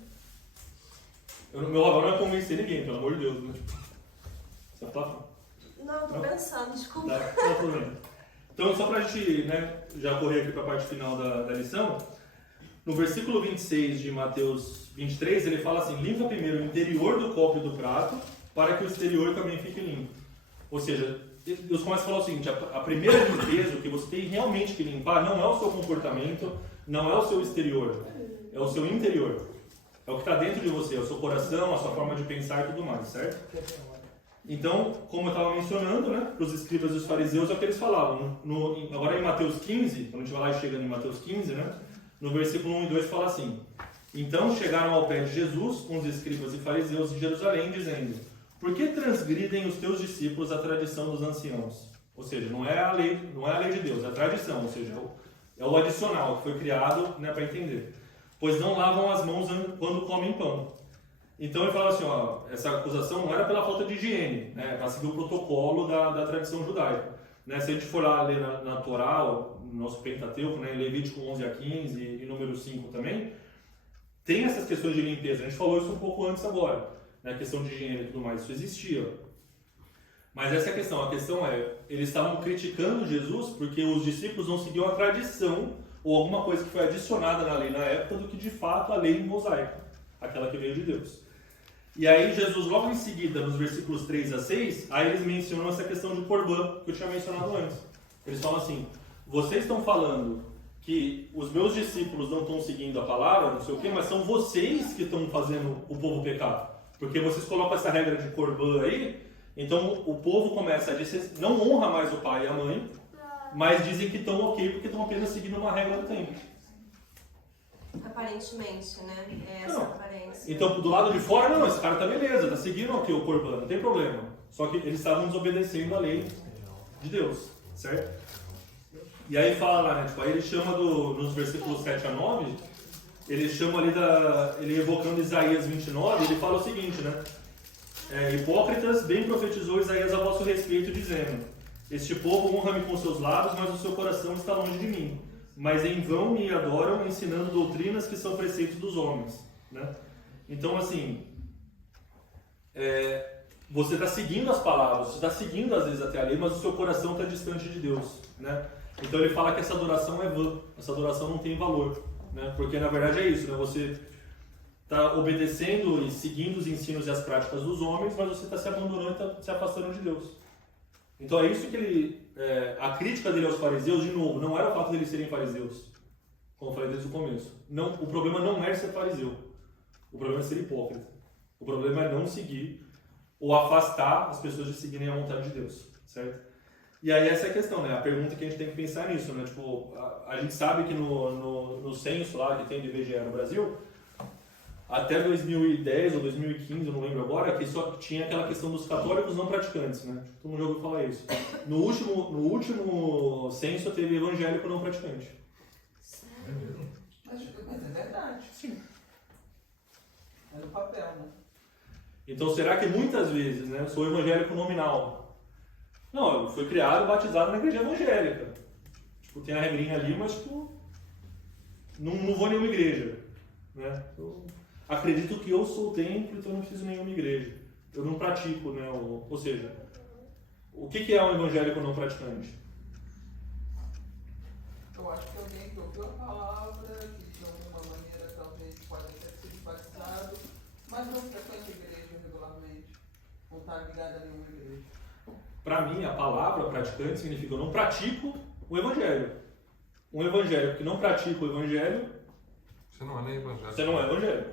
Meu agora não é convencer ninguém, pelo amor de Deus. Né? Você tá? Não, tô pensando, desculpa. Tá, tudo bem. Então, só pra gente já correr aqui para a parte final da lição, no versículo 26 de Mateus 23, ele fala assim: limpa primeiro o interior do copo e do prato, para que o exterior também fique limpo. Ou seja, Deus começa a falar o seguinte: a primeira limpeza, o que você tem realmente que limpar, não é o seu comportamento, não é o seu exterior, é o seu interior. É o que está dentro de você, é o seu coração, a sua forma de pensar e tudo mais, certo? Então, como eu estava mencionando, né, para os escribas e os fariseus é o que eles falavam. Agora em Mateus 15, quando a gente vai lá e chega em Mateus 15, né, no versículo 1 e 2 fala assim: então chegaram ao pé de Jesus uns escribas e fariseus de Jerusalém, dizendo: por que transgridem os teus discípulos a tradição dos anciãos? Ou seja, não é a lei de Deus, é a tradição, ou seja, é o adicional que foi criado, né, para entender. Pois não lavam as mãos quando comem pão. Então ele fala assim, ó, essa acusação não era pela falta de higiene, né, para seguir o protocolo da tradição judaica. Né? Se a gente for lá ler na Torá, no nosso Pentateuco, né, em Levítico 11 a 15 e número 5 também, tem essas questões de limpeza. A gente falou isso um pouco antes agora, né, a questão de higiene e tudo mais, isso existia. Mas essa é a questão é, eles estavam criticando Jesus porque os discípulos não seguiam a tradição ou alguma coisa que foi adicionada na lei na época do que de fato a lei mosaica, aquela que veio de Deus. E aí Jesus, logo em seguida, nos versículos 3 a 6, aí eles mencionam essa questão de Corban, que eu tinha mencionado antes. Eles falam assim: vocês estão falando que os meus discípulos não estão seguindo a palavra, não sei o quê, mas são vocês que estão fazendo o povo pecar. Porque vocês colocam essa regra de Corban aí, então o povo começa a dizer, não honra mais o pai e a mãe, mas dizem que estão ok porque estão apenas seguindo uma regra do tempo. Aparentemente, né? É essa Não. aparência. Então, do lado de fora, não, esse cara tá beleza, tá seguindo aqui o Corban, não tem problema. Só que eles estavam desobedecendo a lei de Deus, certo? E aí fala lá, né, tipo, aí ele chama nos versículos 7 a 9, ele chama ali ele evocando Isaías 29, ele fala o seguinte, né? Hipócritas, bem profetizou Isaías a vosso respeito, dizendo: este povo honra-me com seus lábios, mas o seu coração está longe de mim. Mas em vão me adoram, ensinando doutrinas que são preceitos dos homens. Né? Então, assim, você está seguindo as palavras, você está seguindo às vezes até a lei, mas o seu coração está distante de Deus. Né? Então ele fala que essa adoração é vã, essa adoração não tem valor. Né? Porque na verdade é isso, né? Você está obedecendo e seguindo os ensinos e as práticas dos homens, mas você está se abandonando e está se afastando de Deus. Então é isso que a crítica dele aos fariseus, de novo, não era o fato de eles serem fariseus, como eu falei desde o começo. Não, o problema não é ser fariseu, o problema é ser hipócrita. O problema é não seguir ou afastar as pessoas de seguirem a vontade de Deus, certo? E aí essa é a questão, né? A pergunta que a gente tem que pensar nisso, né? Tipo, a gente sabe que no censo lá que tem do IBGE no Brasil, até 2010 ou 2015, eu não lembro agora, que só tinha aquela questão dos católicos não praticantes, né? Todo mundo já ouviu falar isso. No último censo teve evangélico não praticante. Sério? Mas é verdade. Sim. É no papel, né? Então será que muitas vezes, né, eu sou evangélico nominal? Não, eu fui criado, batizado na igreja evangélica. Tipo, tem a regrinha ali, mas tipo, não vou em nenhuma igreja. Né? Eu acredito que eu sou o templo, então não preciso de nenhuma igreja. Eu não pratico, né? Ou seja, O que é um evangélico não praticante? Eu acho que alguém que ouviu a palavra, que de alguma maneira talvez pode ter sido batizado, mas não frequenta a igreja regularmente, não está ligado a nenhuma igreja. Para mim, a palavra praticante significa eu não pratico o evangelho. Um evangélico que não pratica o evangelho, Você não é nem evangélico. você não é evangélico.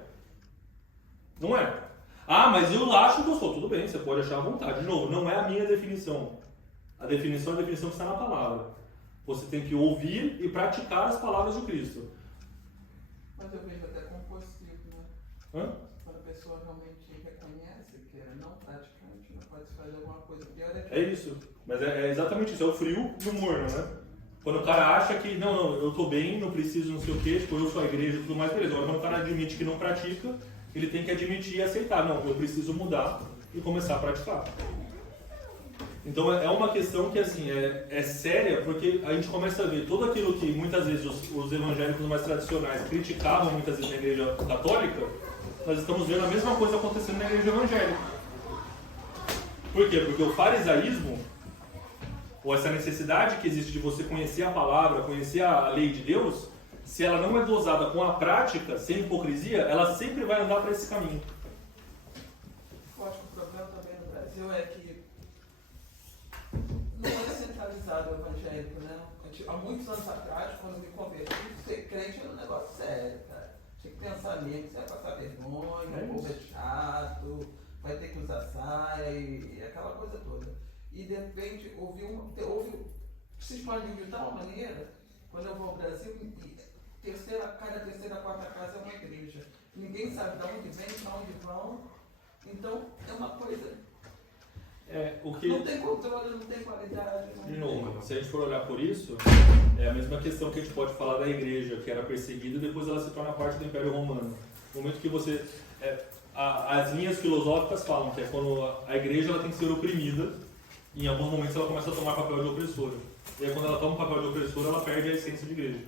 Não é. Ah, mas eu acho que eu sou. Tudo bem, você pode achar à vontade. De novo, não é a minha definição. A definição é a definição que está na palavra. Você tem que ouvir e praticar as palavras de Cristo. Mas eu vejo até como positivo, né? Hã? Quando a pessoa realmente reconhece que é não praticante, não pode fazer alguma coisa pior. É isso. Mas é exatamente isso. É o frio e o morno, né? Quando o cara acha que, não, eu tô bem, não preciso não sei o quê, tipo, eu sou a igreja e tudo mais, beleza. Agora, quando o cara admite que não pratica, ele tem que admitir e aceitar. Não, eu preciso mudar e começar a praticar. Então, é uma questão que, assim, é séria, porque a gente começa a ver tudo aquilo que, muitas vezes, os evangélicos mais tradicionais criticavam, muitas vezes, na igreja católica, nós estamos vendo a mesma coisa acontecendo na igreja evangélica. Por quê? Porque o farisaísmo, ou essa necessidade que existe de você conhecer a palavra, conhecer a lei de Deus, se ela não é dosada com a prática, sem hipocrisia, ela sempre vai andar para esse caminho. Eu acho que o problema também no Brasil é que não é centralizado o evangélico, né? Há muitos anos atrás, quando me converti, ser crente era um negócio sério, cara. Tinha que pensar mesmo, você vai passar vergonha, o povo é chato, vai ter que usar saia e aquela coisa toda. E de repente se expandiu de tal maneira, quando eu vou ao Brasil, cada terceira, quarta casa é uma igreja. Ninguém sabe de onde vem, para onde vão. Então é uma coisa. Não tem controle, não tem qualidade. De novo, se a gente for olhar por isso, é a mesma questão que a gente pode falar da igreja, que era perseguida e depois ela se torna parte do Império Romano. No momento que você... as linhas filosóficas falam que é quando a igreja ela tem que ser oprimida, e em alguns momentos ela começa a tomar papel de opressora. E aí quando ela toma o papel de opressora, ela perde a essência de igreja.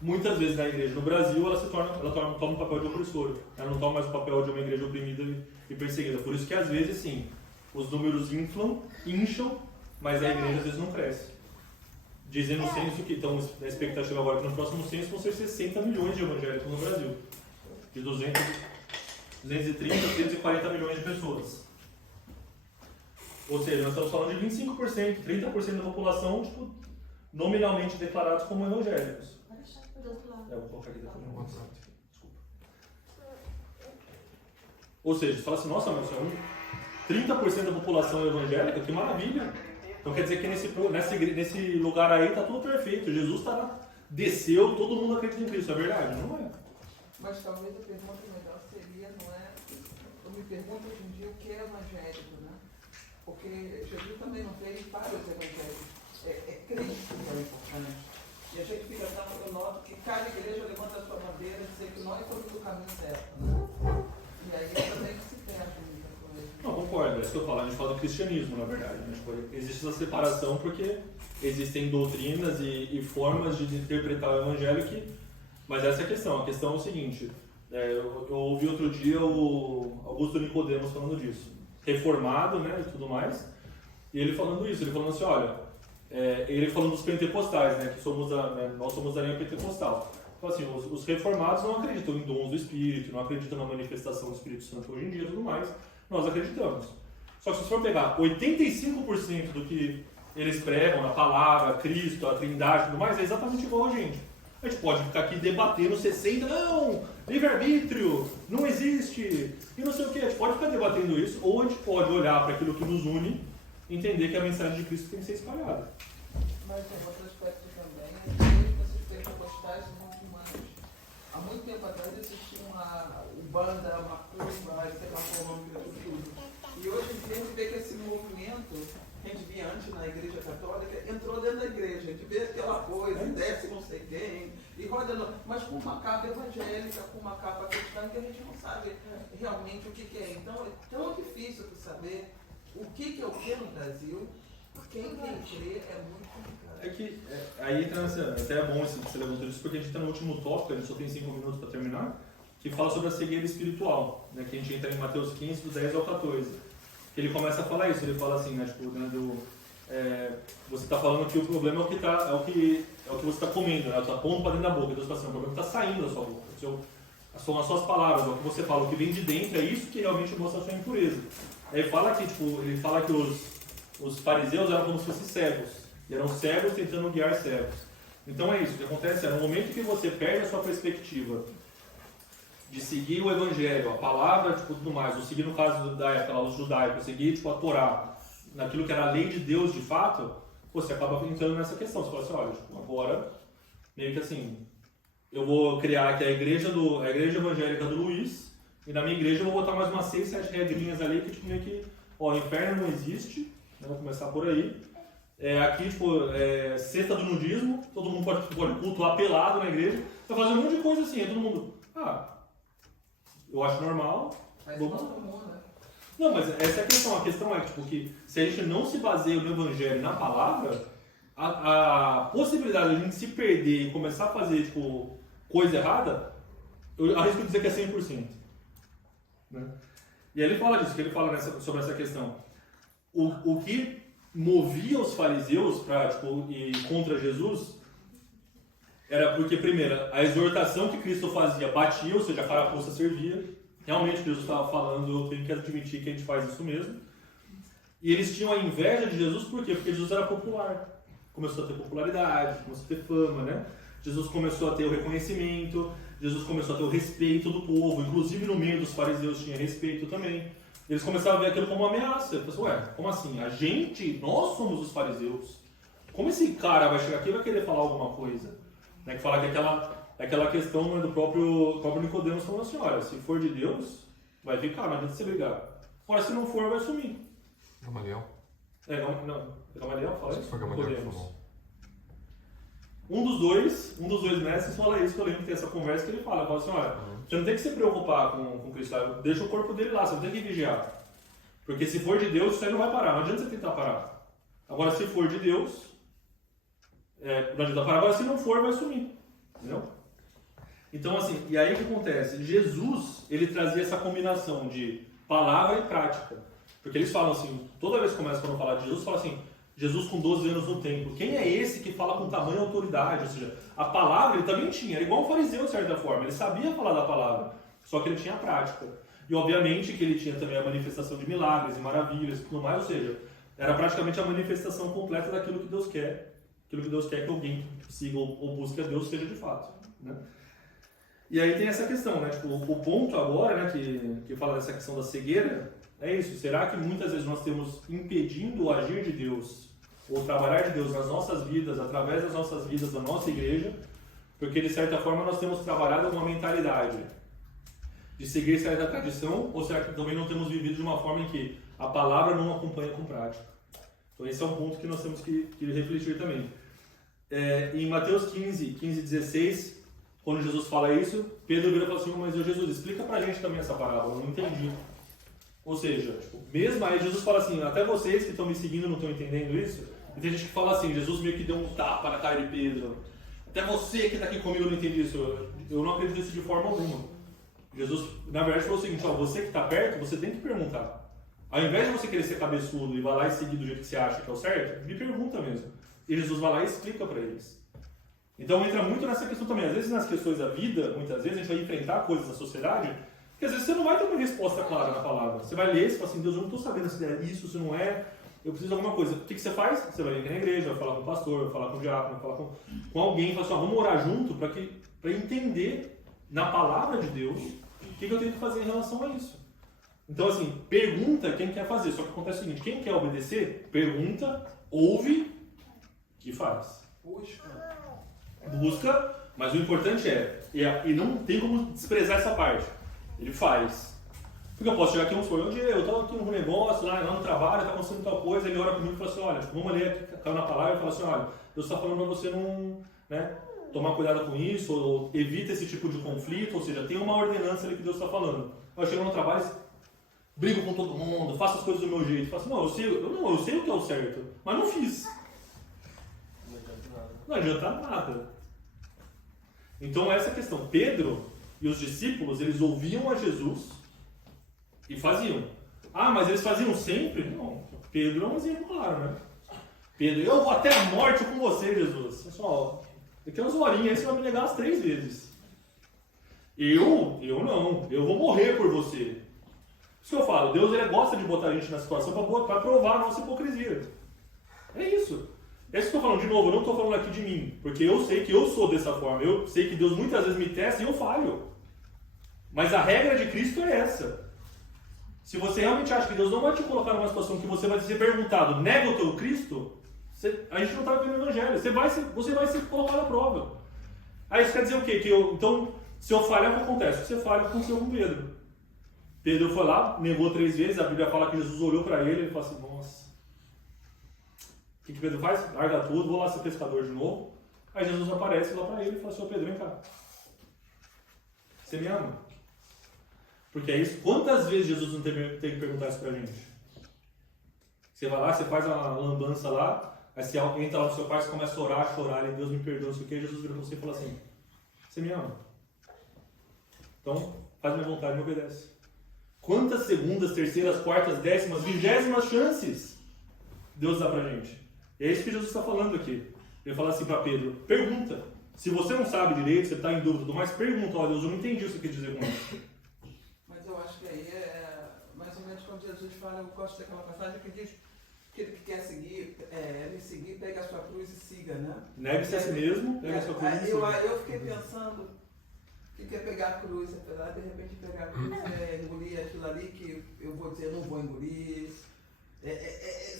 Muitas vezes na igreja no Brasil, ela toma o papel de opressora. Ela não toma mais o papel de uma igreja oprimida e perseguida. Por isso que às vezes, sim, os números incham, mas a igreja às vezes não cresce. Dizem no censo que estão na expectativa agora que no próximo censo vão ser 60 milhões de evangélicos no Brasil. De 230 a 240 milhões de pessoas. Ou seja, nós estamos falando de 25%, 30% da população, tipo, nominalmente declarados como evangélicos. Vou colocar aqui depois no WhatsApp. Desculpa. Ou seja, você fala assim, nossa, mas 30% da população é evangélica, que maravilha! Então quer dizer que nesse lugar aí está tudo perfeito. Jesus desceu, todo mundo acredita em Cristo, é verdade? Não é. Mas talvez a pergunta melhor seria, não é? Eu me pergunto hoje em dia o que é evangélico, né? Porque Jesus também não veio para os evangélicos. É Cristo que é importante. E a gente fica tão, eu noto que cada igreja levanta a sua bandeira e dizer que nós estamos no caminho certo, né? E aí também que se perde muita coisa. Não, concordo, é isso que eu falo. A gente fala do cristianismo, na verdade. Né? Existe essa separação porque existem doutrinas e formas de interpretar o evangelho Mas essa é a questão. A questão é o seguinte. Eu ouvi outro dia o Augusto Nicodemos falando disso. Reformado, né, e tudo mais. E ele falando isso. Ele falando assim, olha... ele falando dos pentecostais, né, que nós somos da linha pentecostal. Então, assim, os reformados não acreditam em dons do Espírito, não acreditam na manifestação do Espírito Santo hoje em dia e tudo mais. Nós acreditamos. Só que se você for pegar 85% do que eles pregam na palavra, Cristo, a Trindade e tudo mais, é exatamente igual a gente. A gente pode ficar aqui debatendo 60, não, livre-arbítrio, não existe, e não sei o que. A gente pode ficar debatendo isso, ou a gente pode olhar para aquilo que nos une e entender que a mensagem de Cristo tem que ser espalhada. Mas tem outro aspecto também, que esses pentecostais são muito humanos. Há muito tempo atrás existia uma Umbanda, uma curva, sei lá qual o nome daquilo tudo. E hoje em dia a gente vê que esse movimento que a gente via antes na igreja católica entrou dentro da igreja. A gente vê aquela coisa, desce não sei quem, e roda, mas com uma capa evangélica, com uma capa cristã, que a gente não sabe realmente o que é. Então é tão difícil de saber o que é o que no Brasil. Quem crê é muito complicado. É que aí entra até é bom você levantou isso, porque a gente está no último tópico, a gente só tem 5 minutos para terminar, que fala sobre a cegueira espiritual, né, que a gente entra em Mateus 15, do 10 ao 14. que ele começa a falar isso. Ele fala assim, né, tipo, né, você está falando que o problema é o que você está comendo, né? Está pondo para dentro da boca. Deus está assim, o problema está saindo da sua boca. São as suas palavras, o que você fala, o que vem de dentro, é isso que realmente mostra a sua impureza. Aí ele fala que os fariseus eram como se fossem cegos. E eram cegos tentando guiar cegos. Então é isso, o que acontece é, no momento que você perde a sua perspectiva de seguir o evangelho, a palavra, tipo, tudo mais, ou seguir no caso da época, os judaicos, seguir, tipo, a Torá, naquilo que era a lei de Deus de fato, você acaba entrando nessa questão. Você fala assim, olha, tipo, agora, meio que assim, eu vou criar aqui a igreja evangélica do Luiz, e na minha igreja eu vou botar mais umas 6, 7 regrinhas ali, que tipo, meio que, ó, o inferno não existe, né, vou começar por aí. Aqui, tipo, sexta do nudismo, todo mundo pode cultuar pelado na igreja, vai fazer um monte de coisa assim, todo mundo, eu acho normal. Mas todo mundo, né? Não, mas essa é a questão. A questão é tipo, que se a gente não se baseia no evangelho, na palavra, a possibilidade de a gente se perder e começar a fazer tipo, coisa errada, eu arrisco dizer que é 100%. Né? E aí ele fala disso, que ele fala sobre essa questão. O que movia os fariseus tipo, e contra Jesus era porque, primeiro, a exortação que Cristo fazia batia, ou seja, a carapuça servia. Realmente, Jesus estava falando, eu tenho que admitir que a gente faz isso mesmo. E eles tinham a inveja de Jesus, por quê? Porque Jesus era popular. Começou a ter popularidade, começou a ter fama, né? Jesus começou a ter o reconhecimento, Jesus começou a ter o respeito do povo, inclusive no meio dos fariseus tinha respeito também. Eles começaram a ver aquilo como uma ameaça. Eles falaram, como assim? Nós somos os fariseus. Como esse cara vai chegar aqui e vai querer falar alguma coisa? Né, que fala que aquela questão, né, do próprio Nicodemos falando assim, olha, se for de Deus, vai ficar, não adianta você brigar. Ora, se não for, vai sumir. Gamaliel? Gamaliel fala isso? Foi Gamaliel que falou. Um dos dois mestres fala isso, que eu lembro que tem essa conversa que ele fala assim, olha, você não tem que se preocupar com Cristo, deixa o corpo dele lá, você não tem que vigiar. Porque se for de Deus, isso aí não vai parar, não adianta você tentar parar. Agora, se for de Deus, não adianta parar, agora se não for, vai sumir. Entendeu? Então, assim, e aí o que acontece? Jesus, ele trazia essa combinação de palavra e prática. Porque eles falam assim, toda vez que começam a falar de Jesus, fala assim, Jesus com 12 anos no templo. Quem é esse que fala com tamanha autoridade? Ou seja, a palavra ele também tinha, era igual um fariseu de certa forma, ele sabia falar da palavra, só que ele tinha a prática. E obviamente que ele tinha também a manifestação de milagres e maravilhas e tudo mais, ou seja, era praticamente a manifestação completa daquilo que Deus quer. Aquilo que Deus quer que alguém siga ou busque a Deus seja de fato. Né? E aí tem essa questão, né? Tipo, o ponto agora, né, que fala dessa questão da cegueira, é isso. Será que muitas vezes nós temos impedindo o agir de Deus, ou trabalhar de Deus nas nossas vidas, através das nossas vidas, da nossa igreja, porque de certa forma nós temos trabalhado uma mentalidade de seguir certa tradição, ou será que também não temos vivido de uma forma em que a palavra não acompanha com prática? Então esse é um ponto que nós temos que refletir também. Em Mateus 15, 16, quando Jesus fala isso, Pedro vira e fala assim, mas Jesus, explica pra gente também essa parábola, eu não entendi. Ou seja, tipo, mesmo aí Jesus fala assim, até vocês que estão me seguindo não estão entendendo isso, e tem gente que fala assim, Jesus meio que deu um tapa na cara de Pedro, até você que está aqui comigo não entende isso, eu não acredito nisso de forma alguma. Jesus, na verdade, falou o seguinte, ó, você que está perto, você tem que perguntar. Ao invés de você querer ser cabeçudo e vai lá e seguir do jeito que você acha que é o certo, me pergunta mesmo. E Jesus vai lá e explica para eles. Então entra muito nessa questão também. Às vezes nas questões da vida, muitas vezes a gente vai enfrentar coisas na sociedade que às vezes você não vai ter uma resposta clara na palavra. Você vai ler e fala assim, Deus, eu não estou sabendo se é isso, se não é, eu preciso de alguma coisa. O que você faz? Você vai vir aqui na igreja, vai falar com o pastor, vai falar com o diácono, vai falar com alguém, fala assim, ó, vamos orar junto para entender na palavra de Deus o que eu tenho que fazer em relação a isso. Então assim, pergunta quem quer fazer, só que acontece o seguinte, quem quer obedecer, pergunta, ouve e faz. Busca, mas o importante e não tem como desprezar essa parte, ele faz. Porque eu posso chegar aqui, eu estou aqui no negócio, lá no trabalho, está acontecendo tal coisa, ele ora comigo e fala assim, olha, vamos ler aqui, caiu na palavra e fala assim, olha, Deus está falando para você não, né, tomar cuidado com isso, ou evita esse tipo de conflito, ou seja, tem uma ordenança ali que Deus está falando. Eu chego no trabalho, brigo com todo mundo, faço as coisas do meu jeito, faço, eu sei o que é o certo, mas não fiz. Não adianta nada. Então essa é a questão. Pedro e os discípulos, eles ouviam a Jesus e faziam. Ah, mas eles faziam sempre? Não. Pedro é um exemplo claro, né? Pedro, eu vou até a morte com você, Jesus. Pessoal, daqui a umas horinhas aí você vai me negar as 3 vezes. Eu não. Eu vou morrer por você. Isso que eu falo, Deus ele gosta de botar a gente na situação para provar a nossa hipocrisia. É isso. É isso que eu estou falando. De novo, eu não estou falando aqui de mim. Porque eu sei que eu sou dessa forma. Eu sei que Deus muitas vezes me testa e eu falho. Mas a regra de Cristo é essa. Se você realmente acha que Deus não vai te colocar numa situação que você vai ser perguntado, nega o teu Cristo, a gente não está vivendo o Evangelho. Você vai se colocar na prova. Aí isso quer dizer o quê? Então, se eu falhar, o que acontece? Você falha com o seu Pedro. Pedro foi lá, negou 3 vezes, a Bíblia fala que Jesus olhou para ele e falou assim, nossa. O que Pedro faz? Larga tudo, vou lá ser pescador de novo. Aí Jesus aparece lá para ele e fala assim, ô Pedro, vem cá. Você me ama? Porque é isso. Quantas vezes Jesus não tem que perguntar isso pra gente? Você vai lá, você faz uma lambança lá, aí você entra lá no seu pai, você começa a orar, chorar, e Deus me perdoa, não sei o que, Jesus vira pra você e fala assim, você me ama? Então, faz minha vontade e me obedece. Quantas segundas, terceiras, quartas, 10ª, 20ª chances Deus dá pra gente? E é isso que Jesus está falando aqui. Ele fala assim para Pedro, pergunta. Se você não sabe direito, você está em dúvida, mas pergunta, ó Deus, eu não entendi o que você quer dizer com isso. Mas eu acho que aí é mais ou menos quando Jesus fala, eu gosto daquela passagem que diz que ele que quer seguir, me seguir, pega a sua cruz e siga, né? Negue-se a si mesmo, pega a sua cruz e siga. Eu fiquei pensando que é pegar a cruz, apesar de repente pegar a cruz engolir aquilo ali que eu vou dizer, não vou engolir.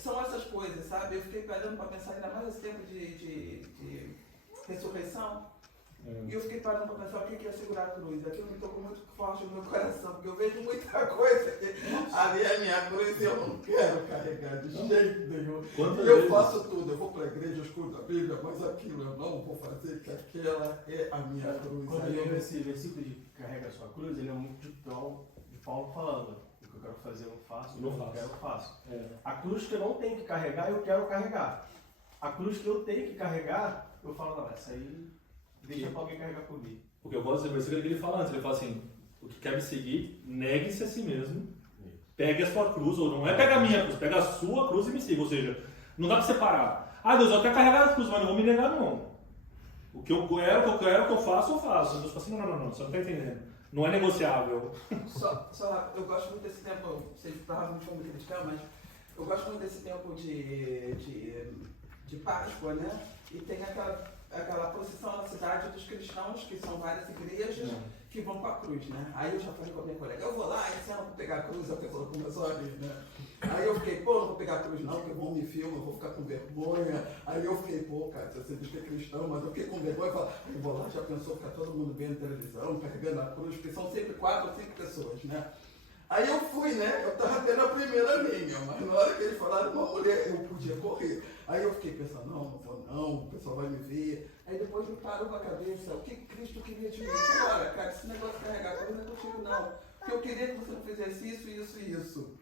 São essas coisas, sabe? Eu fiquei parando para pensar ainda mais nesse tempo de ressurreição. E eu fiquei parando para pensar o que é segurar a cruz. Aquilo me tocou muito forte no meu coração, porque eu vejo muita coisa que ali é minha cruz e eu não quero carregar de jeito nenhum. Eu faço tudo, eu vou para a igreja, eu escuto a Bíblia, mas aquilo eu não vou fazer, que aquela é a minha cruz. Quando eu lembro esse versículo de carrega a sua cruz, ele é muito de Paulo falando. O que eu quero fazer eu faço, o que eu não quero eu faço. A cruz que eu não tenho que carregar, eu quero carregar. A cruz que eu tenho que carregar, eu falo, não, essa aí deixa pra alguém carregar por mim. O que eu gosto desse versículo é que ele fala antes, ele fala assim, o que quer me seguir, negue-se a si mesmo, pegue a sua cruz, ou não é pega a minha cruz, pega a sua cruz e me siga, ou seja, não dá pra separar. Ah Deus, eu quero carregar a cruz, mas não vou me negar não. O que eu quero, o que eu faço, eu faço. Deus fala assim, não, você não tá entendendo. Não é negociável. Só eu gosto muito desse tempo, vocês provavelmente vão me criticar, mas eu gosto muito desse tempo de Páscoa, né? E tem aquela procissão na cidade dos cristãos, que são várias igrejas, que vão para a cruz, né? Aí eu já falei com a minha colega, eu vou lá, ensino para pegar a cruz, a pessoa começou a rir, né? Aí eu fiquei, não vou pegar a cruz não, porque vão me filmar, eu vou ficar com vergonha. Aí eu fiquei, cara, você diz que é cristão, mas eu fiquei com vergonha e falei, eu vou lá, já pensou ficar todo mundo vendo televisão, carregando a cruz, porque são sempre 4 ou 5 pessoas, né? Aí eu fui, né? Eu tava tendo a primeira linha, mas na hora que eles falaram uma mulher, eu podia correr. Aí eu fiquei pensando, não vou não, o pessoal vai me ver. Aí depois me parou com a cabeça, o que Cristo queria de mim? Olha, cara, esse negócio de carregar a cruz não é contigo não. Porque eu queria que você não fizesse isso, isso e isso.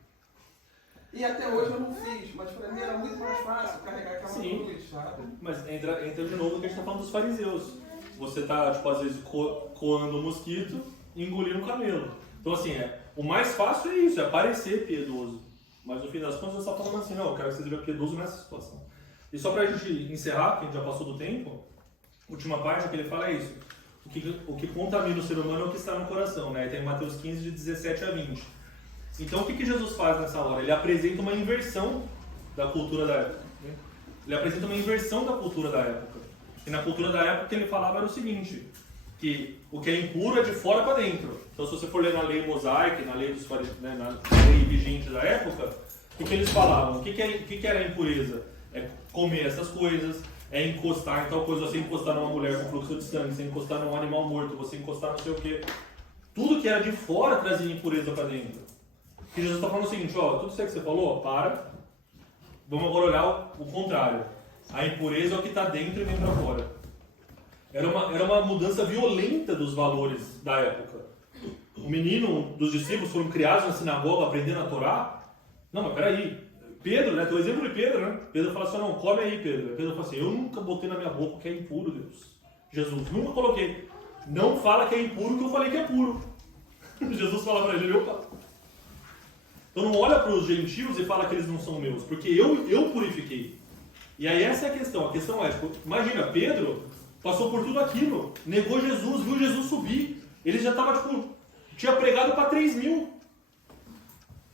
E até hoje eu não fiz, mas para mim era muito mais fácil carregar aquela cruz, sabe? Mas entra de novo no que a gente está falando dos fariseus. Você está, tipo, às vezes coando um mosquito e engolindo um camelo. Então, assim, o mais fácil é isso, é parecer piedoso. Mas no fim das contas, você está falando assim, não, eu quero que você seja piedoso nessa situação. E só para a gente encerrar, que a gente já passou do tempo, a última parte que ele fala é isso. O que contamina o ser humano é o que está no coração, né? Tem Mateus 15, de 17 a 20. Então, o que Jesus faz nessa hora? Ele apresenta uma inversão da cultura da época. Né? Ele apresenta uma inversão da cultura da época. E na cultura da época, ele falava era o seguinte, que o que é impuro é de fora para dentro. Então, se você for ler na lei mosaica, na lei, né, na lei vigente da época, o que eles falavam? O que era a impureza? É comer essas coisas, é encostar em tal coisa, você encostar numa mulher com fluxo de sangue, você encostar num animal morto, você encostar não sei o quê. Tudo que era de fora trazia impureza para dentro. E Jesus está falando o seguinte, tudo isso que você falou, para. Vamos agora olhar o contrário. A impureza é o que está dentro e vem para fora. Era uma mudança violenta dos valores da época. O menino dos discípulos foram criados na sinagoga aprendendo a Torá. Não, mas peraí. Pedro, né? Tem o exemplo de Pedro, né? Pedro fala assim, não, come aí, Pedro. Pedro fala assim, eu nunca botei na minha boca que é impuro, Deus. Jesus, nunca coloquei. Não fala que é impuro que eu falei que é puro. Jesus fala para ele, opa. Então não olha para os gentios e fala que eles não são meus, porque eu purifiquei. E aí essa é a questão é, tipo, imagina, Pedro passou por tudo aquilo, negou Jesus, viu Jesus subir, ele já estava, tipo, tinha pregado para 3.000.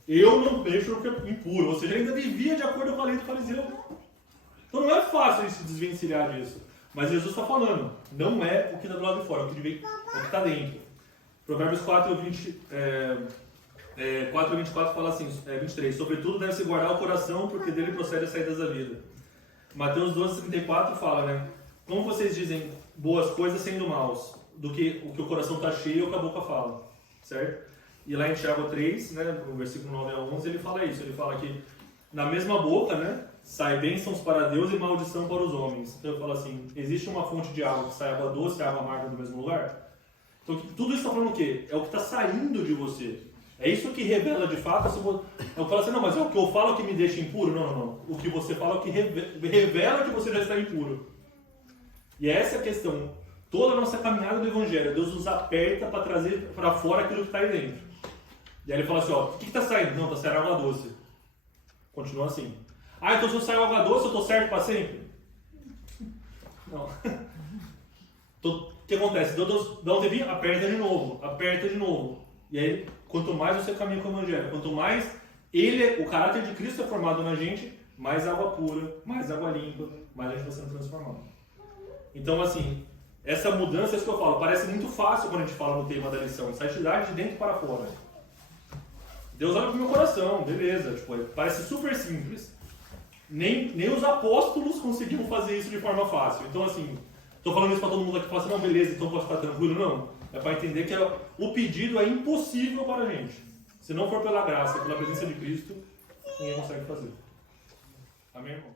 Eu não deixo o que é impuro, ou seja, ele ainda vivia de acordo com a lei do fariseu. Então não é fácil ele se desvencilhar disso. Mas Jesus está falando, não é o que está do lado de fora, é o que está dentro. Provérbios 4:24 fala assim, 23, sobretudo deve-se guardar o coração, porque dele procede as saídas da vida. Mateus 12:34 fala, né? Como vocês dizem boas coisas sendo maus, do que o coração está cheio ou que a boca fala, certo? E lá em Tiago 3, né, no versículo 9 a 11, ele fala isso, ele fala que na mesma boca, né, sai bênçãos para Deus e maldição para os homens. Então eu falo assim, existe uma fonte de água que sai água doce e água amarga do mesmo lugar? Então tudo isso está falando o quê? É o que está saindo de você. É isso que revela de fato. Eu falo assim, não, mas é o que eu falo que me deixa impuro? Não. O que você fala é o que revela que você já está impuro. E essa é a questão. Toda a nossa caminhada do Evangelho, Deus nos aperta para trazer para fora aquilo que está aí dentro. E aí ele fala assim, ó, o que está saindo? Não, está saindo água doce. Continua assim. Ah, então se eu sair água doce, eu estou certo para sempre? Não. O que acontece? Deus dá um tempinho, aperta de novo. E aí, quanto mais você caminha com o Evangelho, quanto mais o caráter de Cristo é formado na gente, mais água pura, mais água limpa, mais a gente vai sendo transformado. Então, assim, essa mudança, é isso que eu falo, parece muito fácil quando a gente fala no tema da lição, santidade de dentro para fora. Deus olha pro meu coração, beleza, tipo, parece super simples. Nem os apóstolos conseguiam fazer isso de forma fácil. Então, assim, estou falando isso para todo mundo aqui, fala assim, não, beleza, então pode ficar tranquilo. Não, é para entender que o pedido é impossível para a gente. Se não for pela graça, pela presença de Cristo, ninguém consegue fazer. Amém, irmão?